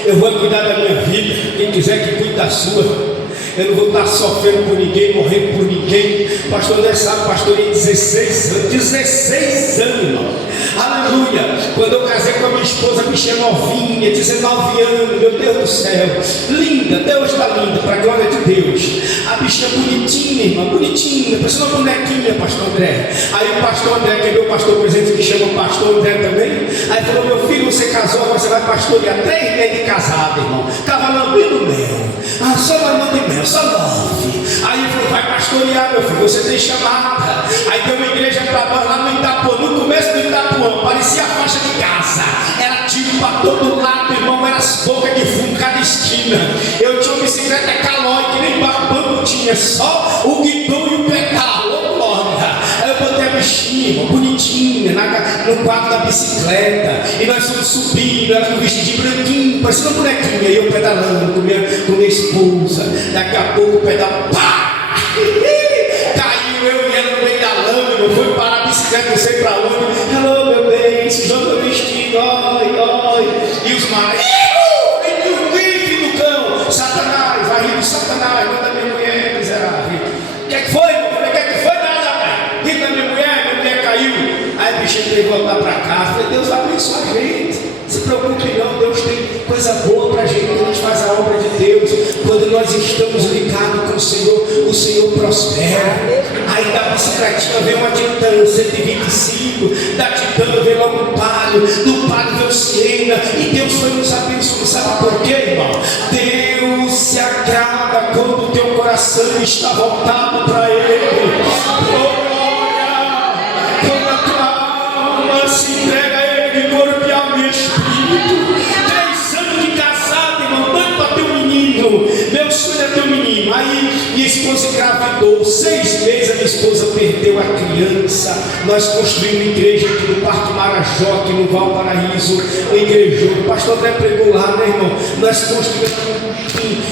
Eu vou cuidar da minha vida. Quem quiser que cuide da sua. Eu não vou estar sofrendo por ninguém, morrendo por ninguém. Pastor André sabe, pastorei 16 anos. 16 anos, irmão. Aleluia. Quando eu casei com a minha esposa, a bicha é novinha, 19 anos, meu Deus do céu. Linda, Deus está linda, para a glória de Deus. A bicha é bonitinha, irmã, bonitinha. Parece uma bonequinha, pastor André. Aí o pastor André, que é meu pastor presente, que chama pastor André também. Aí falou: meu filho, você casou, agora você vai pastorear 3 meses de casado, irmão. Estava lambendo mel. Ah, só lambendo mel, só love. Aí ele falou: vai pastorear, meu filho, você tem chamada. Aí deu uma igreja para nós lá no Itapuã, no começo do Itapuã, parecia a faixa de casa. Era tiro para todo lado, irmão, era as bocas de fumo, cada esquina. Eu tinha uma bicicleta calói, que nem banco tinha, só o guidão e o pedal. Ô glória! Aí eu botei a bichinha, irmão, bonitinha, no quadro da bicicleta. E nós fomos subindo, ela com um vestidinho branquinho, parecia uma bonequinha. E eu pedalando com minha esposa. Daqui a pouco o pedal, pá! Caiu eu e ela no meio da lâmina. Foi parar a bicicleta, não sei pra onde. Hello, meu bem, sujou meu vestido, oi, oi. E os mares, filho do cão, Satanás, vai rir do Satanás, manda minha mulher, miserável. O que é que foi, meu filho? O que é que foi? Nada, pai. Rir da minha mulher caiu. Aí o bichinho teve que voltar pra casa. Falei: Deus abençoe a gente. Se preocupe não, Deus tem coisa boa para a gente, quando a gente faz a obra de Deus. Quando nós estamos ligados com o Senhor prospera. Aí da bicicletinha veio uma Titan 125, da Titan veio logo um Palio, do Palio veio o Siena, e Deus foi nos abençoando. Sabe por quê, irmão? Deus se agrada quando o teu coração está voltado para Ele. Quando a tua alma se entrega a Ele de corpo e alma e espírito. 3 anos de casado, irmão, doido para ter um menino. Meu sonho é ter um menino. Aí minha esposa engravidou. 6 meses a minha esposa perdeu a criança. Nós construímos uma igreja aqui no Parque Marajó, aqui no Valparaíso, uma igreja. O pastor até pregou lá, né, irmão? Nós construímos.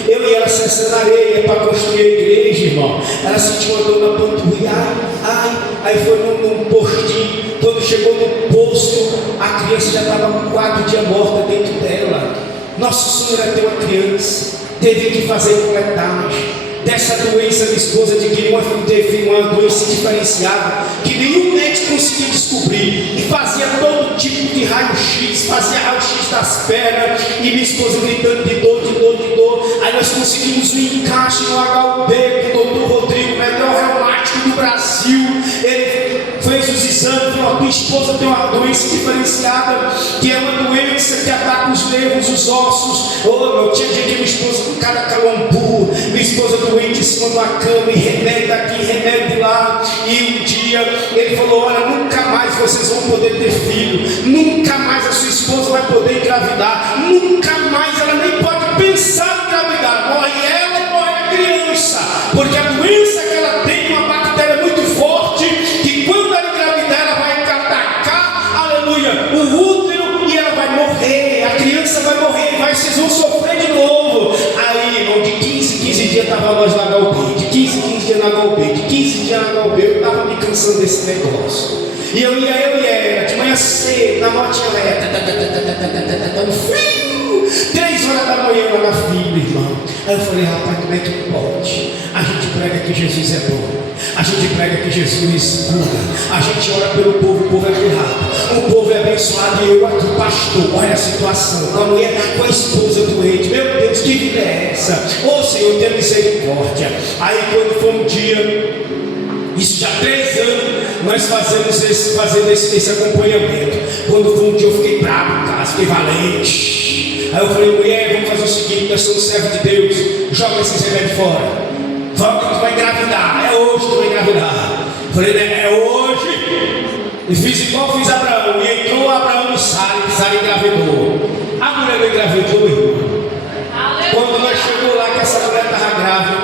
Eu e ela cessando areia para construir a igreja, irmão. Ela sentiu uma dor na panturrilha. Aí foi num postinho. Quando chegou no posto, a criança já estava com 4 dias morta dentro dela. Nosso sonho era ter uma criança. Teve que fazer coletagem. Dessa doença, minha esposa adquiriu uma doença diferenciada que nenhum médico conseguia descobrir. E fazia todo tipo de raio-x, fazia raio-x das pernas. E minha esposa gritando de dor, de dor, de dor. Aí nós conseguimos um encaixe no HUB com o doutor Rodrigo, melhor reumático do Brasil. Ele fez os exames, falou: a tua esposa tem uma doença diferenciada, que é uma doença que ataca os nervos, os ossos. Meu, tinha dia que minha esposa com cada calambu, minha esposa doente em cima da cama, e remédio daqui, remédio de lá. E um dia ele falou: olha, nunca mais vocês vão poder ter filho, nunca mais a sua esposa vai poder engravidar, nunca mais ela nem pode pensar em engravidar. Morre ela e morre a criança, porque a doença que ela tem é uma bactéria muito forte, que quando ela engravidar, ela vai atacar, aleluia, o útero, e ela vai morrer, a criança vai morrer, vocês vão sofrer de novo. Aí, irmão, de 15 dias estava nós na HUB, de 15 dias na HUB, de 15 dias na HUB, eu estava me cansando desse negócio. E eu ia, de manhã cedo, na motinha leve, no frio, 3 horas da manhã lá na fila, irmão. Aí eu falei: rapaz, como é que pode? A gente prega que Jesus é bom, a gente prega que Jesus cura, a gente ora pelo povo, o povo é curado, o povo é abençoado, e eu aqui, pastor, olha a situação, a mulher com a esposa doente, meu Deus, que vida é essa? Ô Senhor, tenha misericórdia. Aí quando foi um dia, isso já 3 anos, nós fazendo esse acompanhamento. Quando foi um dia, eu fiquei bravo em casa, fiquei valente. Aí eu falei: mulher, vamos fazer o seguinte, nós somos servos de Deus, joga esses remédios fora. Vamos que tu vai engravidar, é hoje que tu vai engravidar. Eu falei: né, é hoje. E fiz igual fiz Abraão, e entrou Abraão no Sara engravidou. A mulher não engravidou, irmão. Quando nós chegamos lá, que essa mulher estava grávida,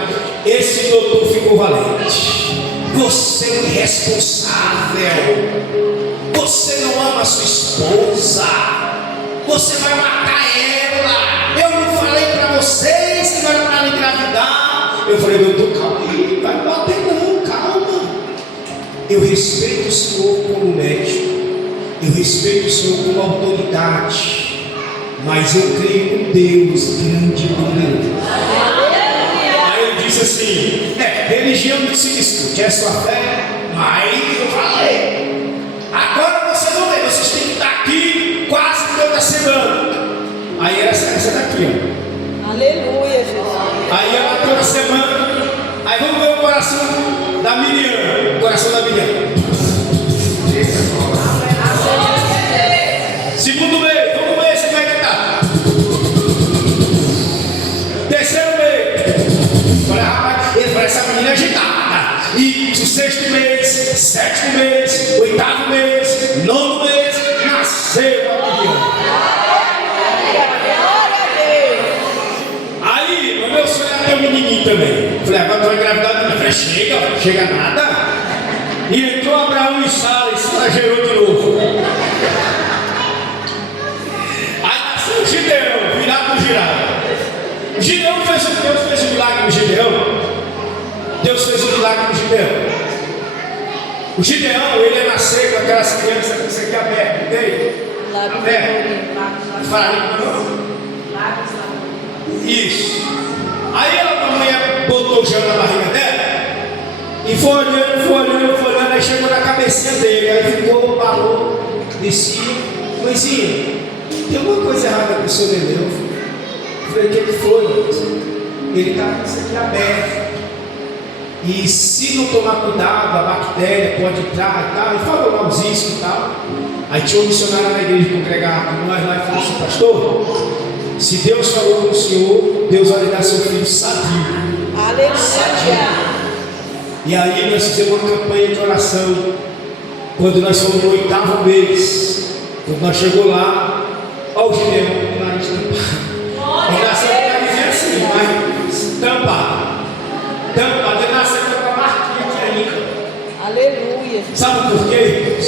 esse doutor ficou valente. Você é um irresponsável, você não ama a sua esposa, você vai matar ela. Eu não falei para vocês que nós Eu falei, doutor, calma aí, vai bater não, calma. Eu respeito o senhor como médico, eu respeito o senhor como autoridade, mas eu creio em Deus grande e poderoso. Aí ele disse assim, religião não se discute, é sua fé, mas eu falei, agora vocês vão ver, vocês têm que estar aqui quase toda semana. Aí essa daqui, ó. Aleluia, Jesus. Aí ela toda semana. Aí vamos ver o coração da Miriam. O coração da Miriam. Segundo mês, vamos ver se vai estar. Terceiro mês. Olha, rapaz, ele parece essa menina agitada. E o sexto mês, sétimo mês, oitavo mês, nono mês, nasceu a Miriam. Meu sonho era ter um menininho também. Falei, agora tu vai engravidar. Eu falei, chega nada. E entrou Abraão e Sara gerou de novo. Aí nasceu o Gideão, virado no girado. Deus fez um milagre no Gideão. Deus fez um milagre no Gideão. O Gideão, ele ia nascer com aquelas crianças com isso aqui aberto, entende? Aberto. Fala, isso. Aí a mamãe botou o gelo na barriga dela e foi olhando, aí chegou na cabecinha dele, aí ficou, parou, descia. Mãezinha, tem alguma coisa errada com o seu neném? Eu falei, o que foi? Ele está com isso aqui aberto. E se não tomar cuidado, a bactéria pode entrar e tal, e falou lá os riscos e tal. Aí tinha um missionário na igreja congregar com nós lá e falou assim, pastor, se Deus falou com o senhor, Deus vai lhe dar seu filho sadio. Aleluia. E aí nós fizemos uma campanha de oração. Quando nós fomos no oitavo mês, quando nós chegamos lá, olha o Gideão, o nariz tampado. Ele nasceu com o nariz assim, mas tampado. Ele nasceu com a marquinha aqui ainda. Aleluia. Sabe por quê, irmãos?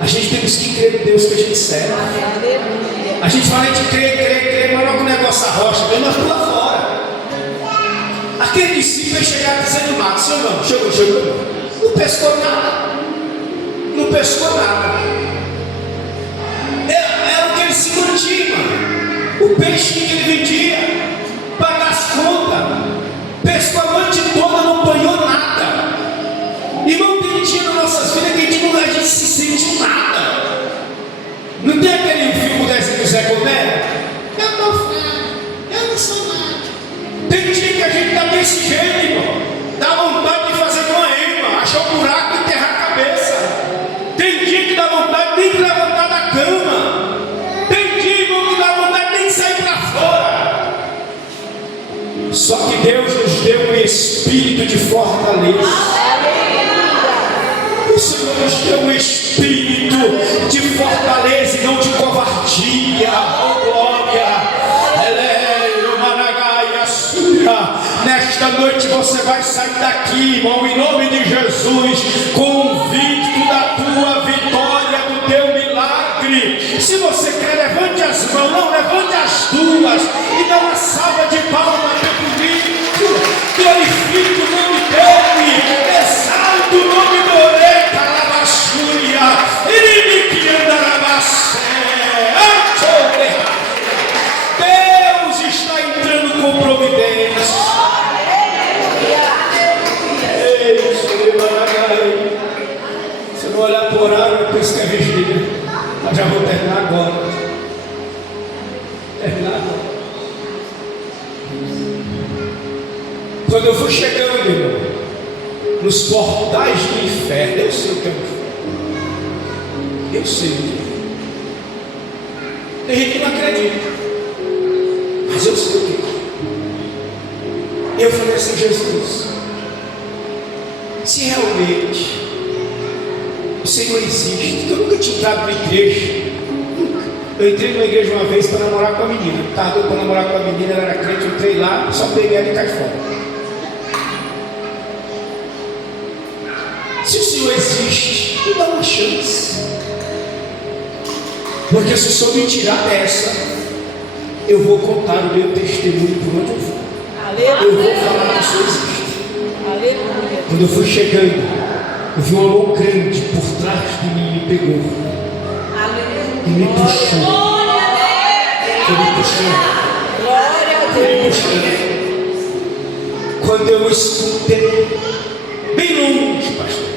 A gente temos que crer em Deus que a gente serve. Aleluia. A gente fala de crer, mas logo o negócio arrocha, bem nós pula fora. Aquele discípulo ia chegar desanimado, senhor não, chegou, não pescou nada. Era o que ele se mantinha, o peixe que ele vendia, pagar as contas, pescou a noite toda, não apanhou nada. Irmão, tem dia nas nossas vidas que a gente se sente nada. Não tem aquele filme desse do Zé Comé? Eu estou fraco, eu não sou nada. Tem dia que a gente está desse jeito, irmão. Dá vontade de fazer com a ema, achar um buraco e enterrar a cabeça. Tem dia que dá vontade nem de levantar da cama. Tem dia, irmão, que dá vontade nem de sair para fora. Só que Deus nos deu um espírito de fortaleza. O Senhor nos deu um espírito de fortaleza e não de covardia. Oh glória! Nesta noite você vai sair daqui, irmão, em nome de Jesus, convicto da tua vitória, do teu milagre. Se você quer, levante as mãos, não, levante as duas e dá uma salva de palmas para Cristo. Glorifique o nome dele, exalte o nome do Rei, Calabaxúria, ele que anda na Deus está entrando com providência. Se não olhar por horário, eu penso que é vigília. Mas já vou terminar agora. Quando eu fui chegando, irmão, nos portais do inferno, eu sei o que é o inferno. Eu sei o que é. Tem gente que não acredita, mas eu sei o que é. Eu falei assim, Jesus, se realmente o Senhor existe, eu nunca tinha entrado na igreja, nunca. Eu entrei numa igreja uma vez para namorar com a menina, estava doido para namorar com a menina, ela era crente, eu entrei lá, só peguei ela e caí fora. Se o Senhor existe, me dá uma chance, porque se o Senhor me tirar dessa, eu vou contar o meu testemunho por onde eu for. Eu vou falar que o Senhor existe. Aleluia. Quando eu fui chegando, eu vi uma mão grande por trás de mim e me pegou. E me puxou. Foi me puxando. Glória a Foi me Deus. puxando. Quando eu escutei, bem longe, pastor,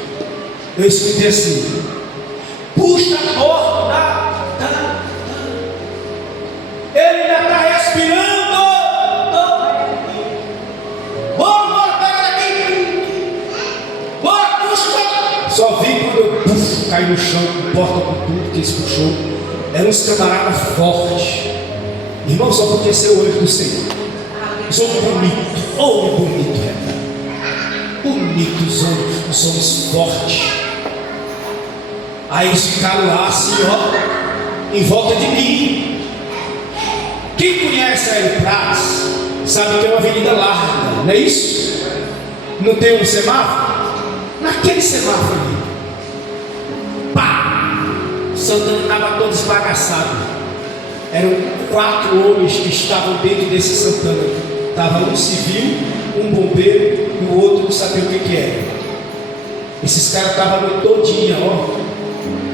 eu escutei assim: puxa a porta. Ele ainda está respirando. Bora, pega daqui. Bora, puxa. Só vi quando eu caí no chão, porta com tudo que eles puxou. Eram uns camaradas fortes. Irmão, só podia ser o anjo do Senhor. Os homens bonitos. Homem bonito, Rebeca. Bonitos os homens fortes. Aí eles ficaram lá assim, ó, em volta de mim. Quem conhece a Hélio Prats sabe que é uma avenida larga, não é isso? Não tem um semáforo? Naquele semáforo ali, pá! O Santana estava todo esbagaçado. Eram 4 homens que estavam dentro desse Santana. Estava um civil, um bombeiro e o outro não sabia o que era. Esses caras estavam a noite todinha, ó.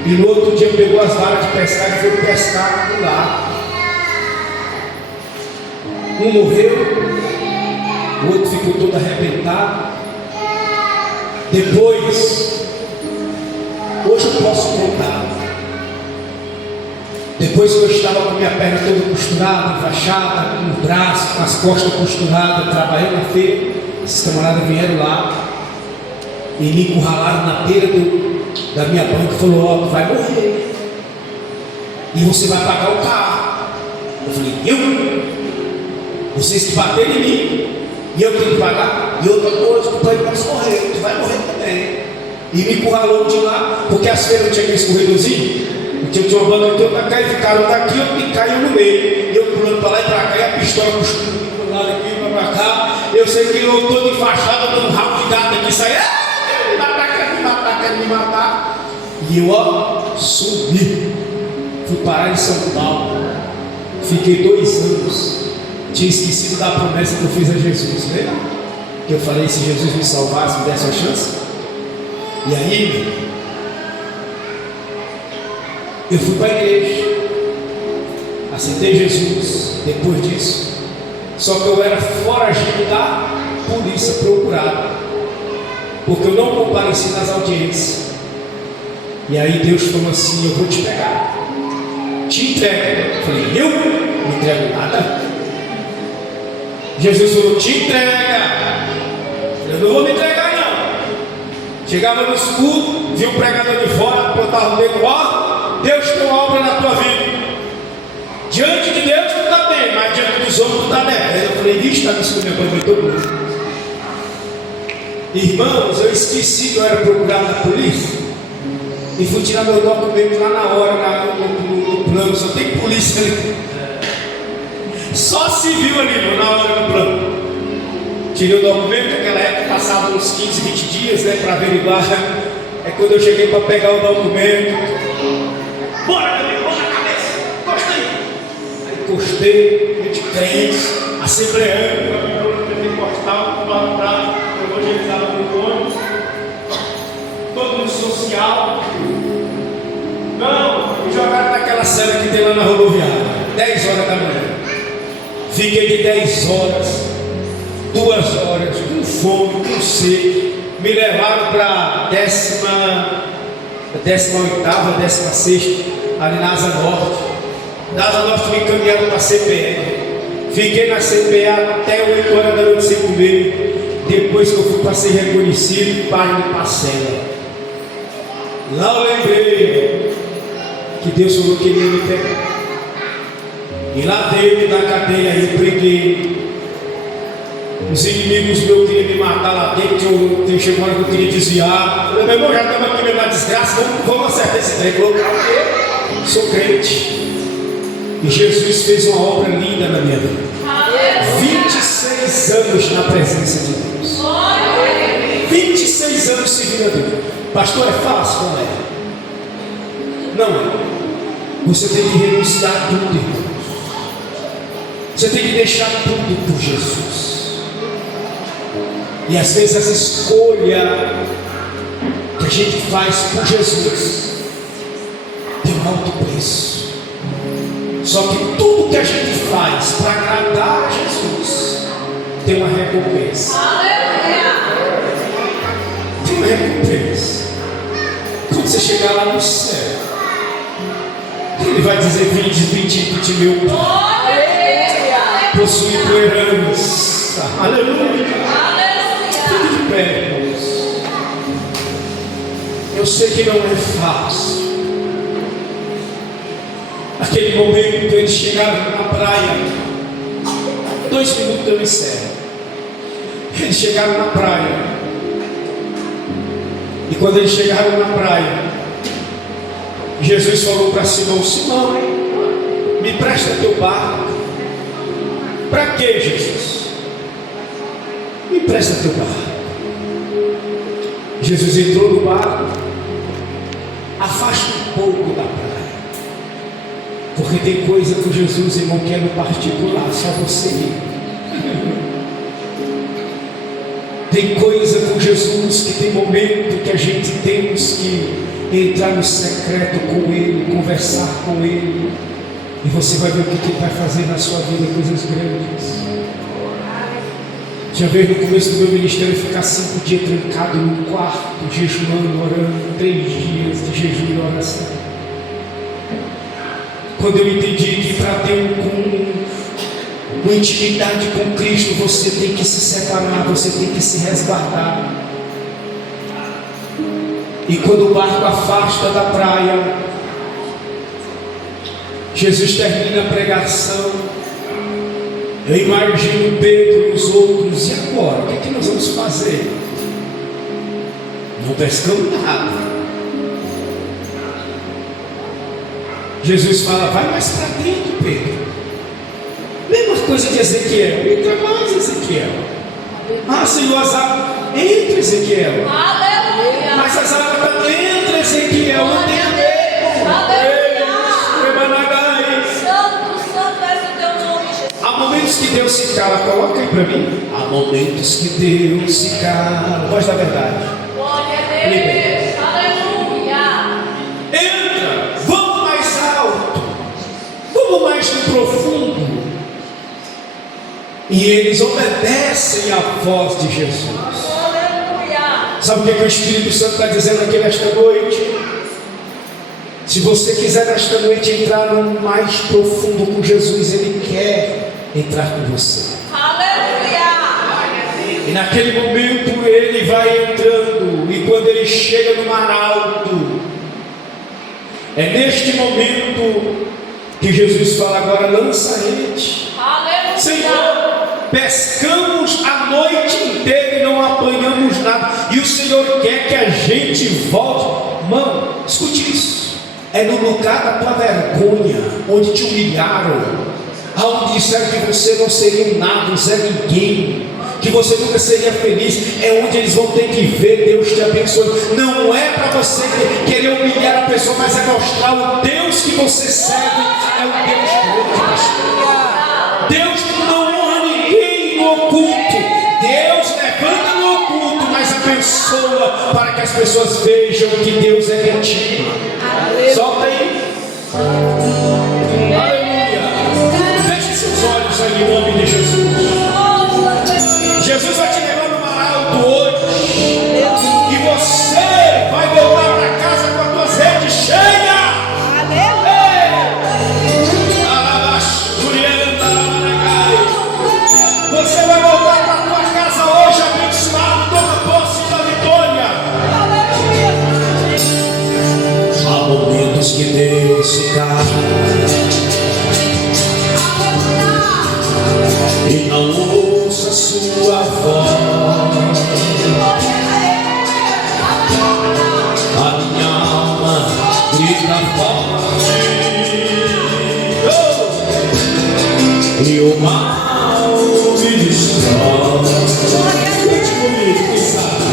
E no outro dia pegou as varas de pescar e foi pescar no lago. Um morreu, o outro ficou todo arrebentado. Depois, hoje eu posso contar. Depois que eu estava com minha perna toda costurada, enfaixada, com o braço, com as costas costuradas, trabalhando na feira, esses camaradas vieram lá e me encurralaram na beira da minha banca e falou: ó, tu vai morrer. E você vai pagar o carro. Eu falei: eu? Vocês que bateram em mim, e eu tenho que pagar? E outra coisa, o pai vai morrer, tu vai morrer também. E me encurralou de lá, porque as feiras não tinha aquele escorredozinho. Tinha uma banda que eu cá e ficaram daqui, e caiu no meio. E eu pulando para lá e para cá, e a pistola puxando para um lado aqui, para cá. Eu sei que eu todo enfaixado, dando um rabo de gato aqui, saí, quer me matar, quer me matar, quer me matar. E eu, ó, subi. Fui parar em São Paulo. Fiquei 2 anos. Tinha esquecido da promessa que eu fiz a Jesus, lembra? Que eu falei: se Jesus me salvasse, me desse a chance. E aí, eu fui para a igreja, aceitei Jesus depois disso. Só que eu era foragido da polícia, procurado, porque eu não compareci nas audiências. E aí Deus falou assim: eu vou te pegar, te entrego. Eu falei: eu não entrego nada. Jesus falou: te entrega. Eu não vou me entregar não. Chegava no escuro, vi um pregador de fora, botava o dedo: ó, Deus tem uma obra na tua vida. Diante de Deus tu está bem, mas diante dos homens tu está devendo. Eu falei: vixe, está me escondendo para todo mundo. Irmãos, eu esqueci que eu era procurado da polícia e fui tirar meu documento lá na hora, no plano. Só tem polícia ali, só civil ali na hora do plano. Tirei o documento, naquela época passava uns 15, 20 dias, né, para averiguar. É quando eu cheguei para pegar o documento: bora, meu amigo, bora na cabeça, encosta aí. Aí encostei, de crente, assembleando, pentecostal, evangelizava no ônibus, todo mundo social. Não, me jogaram naquela cela que tem lá na rodoviária, 10 horas da manhã. Fiquei de 10 horas, 2 horas, com fome, com sede. Me levaram para a 18ª, 16ª, ali na Asa Norte. Da Asa Norte me encaminharam para a CPE. Fiquei na CPE até 8 horas da noite sem comer. Depois que eu fui para ser reconhecido, pai de parcela. Lá eu lembrei que Deus falou que ele ia me pegar. E lá dentro da cadeia eu preguei. Os inimigos meus queriam me matar lá dentro. Chegou uma hora que eu queria desviar. Eu falei: meu irmão, já estamos aqui mesmo na desgraça, vamos acertar esse trem. Falou: sou crente. E Jesus fez uma obra linda na minha vida. 26 anos na presença de Deus. 26 anos servindo a Deus. Pastor, é fácil? Não é. Não é. Você tem que renunciar a tudo, irmão. Você tem que deixar tudo por Jesus. E às vezes essa escolha que a gente faz por Jesus tem um alto preço. Só que tudo que a gente faz para agradar a Jesus tem uma recompensa. Tem uma recompensa. Quando você chegar lá no céu, Ele vai dizer: vinde meu possui tua herança. Aleluia. Fique de pé, irmãos. Eu sei que não é fácil. Aquele momento eles chegaram na praia. 2 minutos eu encerro. Eles chegaram na praia. E quando eles chegaram na praia, Jesus falou para Simão: Simão, me presta teu barco. Para que, Jesus? Me presta teu barco. Jesus entrou no barco. Afasta um pouco da praia, porque tem coisa com Jesus, irmão, que é no particular, só você ir. Tem coisa com Jesus que tem momento que a gente temos que entrar no secreto com Ele, conversar com Ele, e você vai ver o que Ele vai fazer na sua vida, coisas grandes. Já veio no começo do meu ministério ficar 5 dias trancado num quarto, jejuando, orando, 3 dias de jejum e oração. Quando eu entendi que para ter uma intimidade com Cristo, você tem que se separar, você tem que se resguardar. E quando o barco afasta da praia, Jesus termina a pregação. Eu imagino Pedro e os outros: e agora? O que é que nós vamos fazer? Não pescamos nada. Jesus fala: vai mais para dentro, Pedro. Mesma coisa de Ezequiel: entra mais, Ezequiel. Ah, Senhor, as águas. Entra, Ezequiel. Aleluia. Mas as águas, entra, Ezequiel. Não tenha medo. Há momentos que Deus se cala. Coloca aí para mim. Há momentos que Deus se cala. Voz da verdade. Glória a Deus. Aleluia. Entra. Vamos mais alto. Vamos mais no profundo. E eles obedecem à voz de Jesus. Aleluia. Sabe o que o Espírito Santo está dizendo aqui nesta noite? Se você quiser nesta noite entrar no mais profundo com Jesus, Ele quer entrar com você. Aleluia. E naquele momento Ele vai entrando. E quando Ele chega no mar alto, é neste momento que Jesus fala: agora lança a rede. Aleluia. Senhor, pescamos a noite inteira e não apanhamos nada, e o Senhor quer que a gente volte. Mano, escute isso. É no lugar da tua vergonha, onde te humilharam, aonde disseram que você não seria um nada, não seria ninguém, que você nunca seria feliz, é onde eles vão ter que ver Deus te abençoando. Não é para você querer humilhar a pessoa, mas é mostrar o Deus que você serve, é o Deus grande. Deus não honra ninguém no oculto. Deus levanta no oculto, mas abençoa para que as pessoas vejam que Deus é contigo. Solta aí. Aleluia. Feche seus olhos aí em nome de Jesus. Jesus vai te levar no mar alto hoje. E você vai voltar para casa com as tuas redes cheias. Você vai voltar para a tua casa hoje abençoado, toma posse da vitória. Há momentos que Deus se cala e não ouça sua voz. A minha alma grita forte, e o mal me destrói. Cante comigo, quem sabe?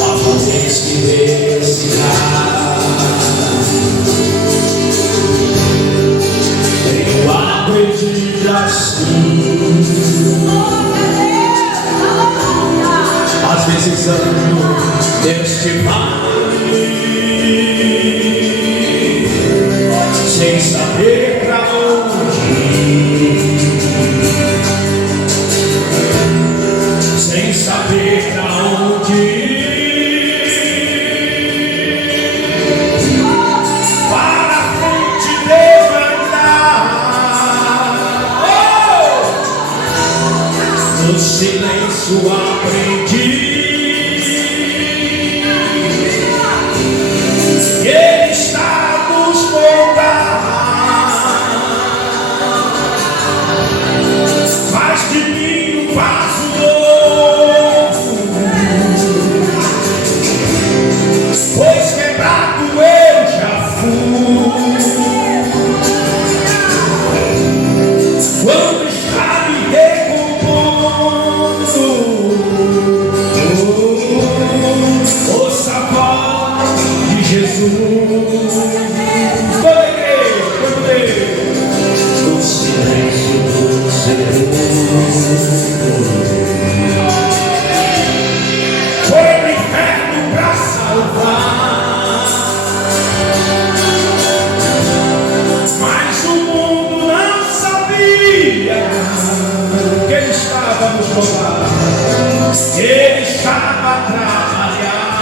Há momentos que Deus se cala, eu acredito assim. precisando deste vale, sem saber pra onde ir, sem saber pra onde ir, para a frente levantar. No silêncio aprendi que Ele está a nos moldar, faz de mim um vaso novo, pois quebrado eu já fui. Quando está me recompondo, ouça a voz de Jesus. No silêncio do foi o inferno pra salvar, mas o mundo não sabia que Ele estava a nos roubar, que Ele estava a trabalhar.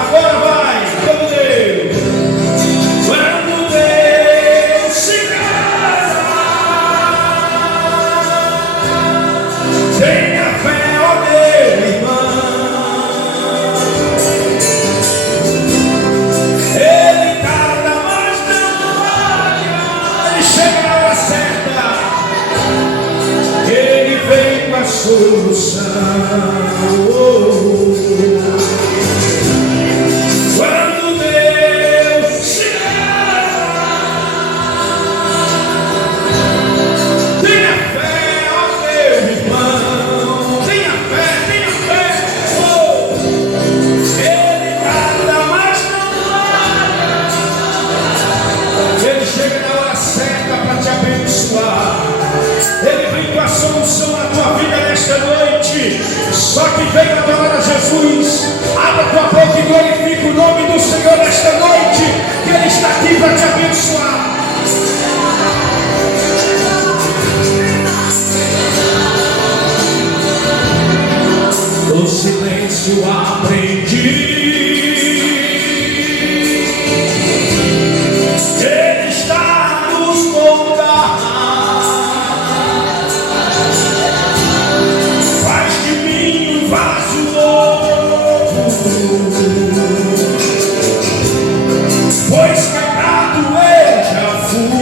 Agora vai, quando Deus chegar, tenha fé, ó meu irmão. Ele tarda, mas não falha. Ele chega na hora certa. Ele vem com a solução. Quando Deus chegar, tenha fé, ó meu irmão. Tenha fé, tenha fé. Ele tarda, mas não falha. Ele chega na hora certa para te abençoar. Ele vem com a solução na tua vida nesta noite. Só que vem adorar a Jesus. Abra tua boca e glorifica o nome do Senhor nesta noite, que Ele está aqui para te abençoar. No silêncio aprendi que Ele está a nos moldar, faz de mim um vaso novo, pois quebrado eu já fui.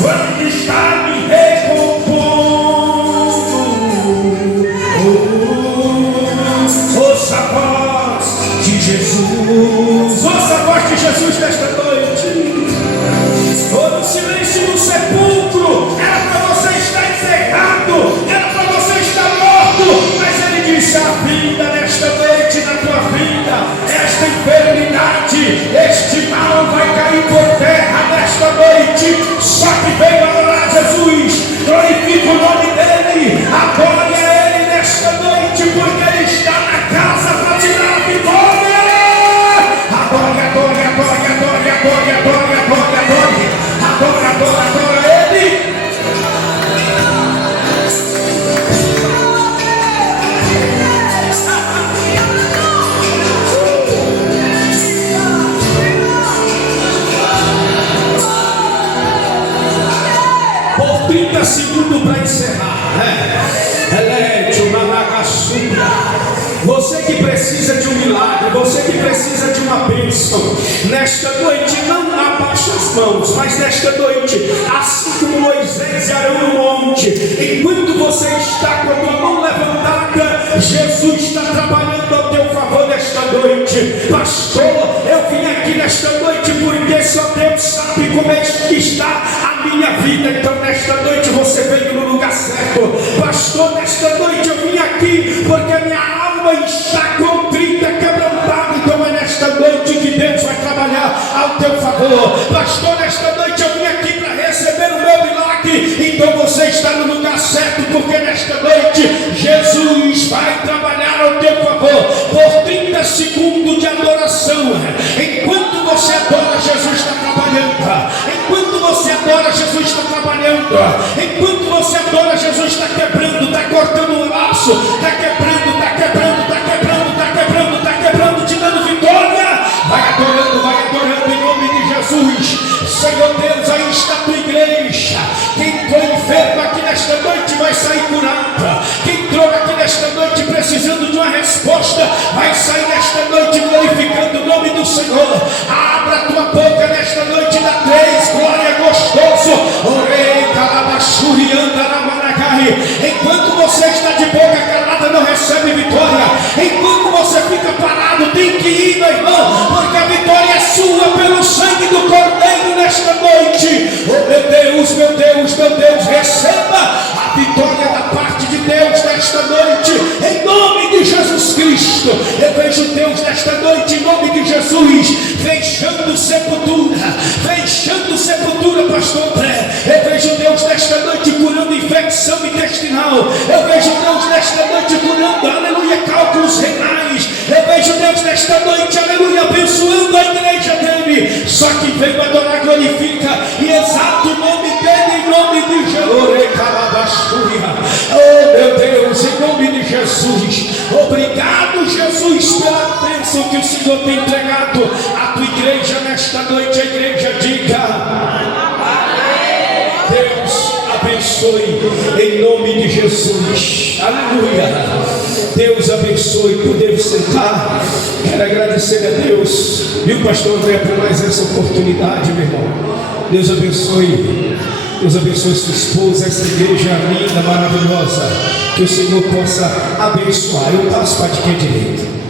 Quando está me recompondo, ouça a voz de Jesus. Ouça a voz de Jesus nesta noite. Todo silêncio no sepulcro era para você estar encerrado, era para você estar morto, mas Ele disse: a vida nesta noite, na tua vida, esta enfermidade, este mal vai cair por terra nesta noite. Só que veio adorar Jesus, glorifica o nome dEle, adore a Ele nesta noite, porque Ele está na casa para te dar a vitória. Adore, adore, adore, adore, adore, adore, adore, adore, adore, adore, adore a Ele. Por 30 segundos para encerrar. Elete, Managaçuba. Você que precisa de um milagre, você que precisa de uma bênção, nesta noite não abaixe as mãos, mas nesta noite, assim como Moisés e Arão no monte, enquanto você está com a tua mão levantada, Jesus está trabalhando ao teu favor nesta noite. Pastor, eu vim aqui nesta noite porque só Deus sabe como é que está a minha vida. Então nesta noite você veio no lugar certo. Pastor, nesta noite eu vim aqui porque a minha alma está contrita, quebrantada. Então é nesta noite que Deus vai trabalhar ao teu favor. Pastor, nesta noite eu vim aqui para receber o meu milagre. Então você está no lugar certo, porque segundo de adoração. Enquanto você adora, Jesus está trabalhando. Enquanto você adora, Jesus está trabalhando. Enquanto você adora, Jesus está quebrando, está cortando o laço, está quebrando, está quebrando, está quebrando, está quebrando, está quebrando, te dando vitória. Vai adorando em nome de Jesus. Senhor Deus, aí está a tua igreja. Quem entrou enfermo aqui nesta noite vai sair curado. Quem entrou aqui nesta noite precisando de uma resposta, vai sair nesta noite glorificando o nome do Senhor. Abra a tua boca nesta noite da 3, glória gostoso. Orei, calabachuri, andaramanagai. Enquanto você está de boca calada, não recebe vitória. Enquanto você fica parado, tem que ir, meu irmão, porque a vitória é sua pelo sangue do Cordeiro nesta noite. Oh meu Deus, meu Deus, meu Deus, receba a vitória da parte de Deus nesta noite, em nome de Jesus Cristo. Eu vejo Deus nesta noite, em nome de Jesus, fechando sepultura, pastor André. Eu vejo Deus nesta noite curando infecção intestinal. Eu vejo Deus nesta noite curando, aleluia, cálculos renais. Eu vejo Deus nesta noite, aleluia, abençoando a igreja dele. Só que veio adorar, glorifica e exalta o nome dele, em nome de Jesus. Oh meu Deus, em nome de Jesus, obrigado, Jesus, pela bênção que o Senhor tem entregado à tua igreja nesta noite. A igreja diga: Deus abençoe, em nome de Jesus. Aleluia. Deus abençoe. Podemos sentar. Quero agradecer a Deus, viu, pastor André, por mais essa oportunidade, meu irmão. Deus abençoe. Deus abençoe sua esposa, essa igreja linda, maravilhosa. Que o Senhor possa abençoar. Eu passo para de quem direito.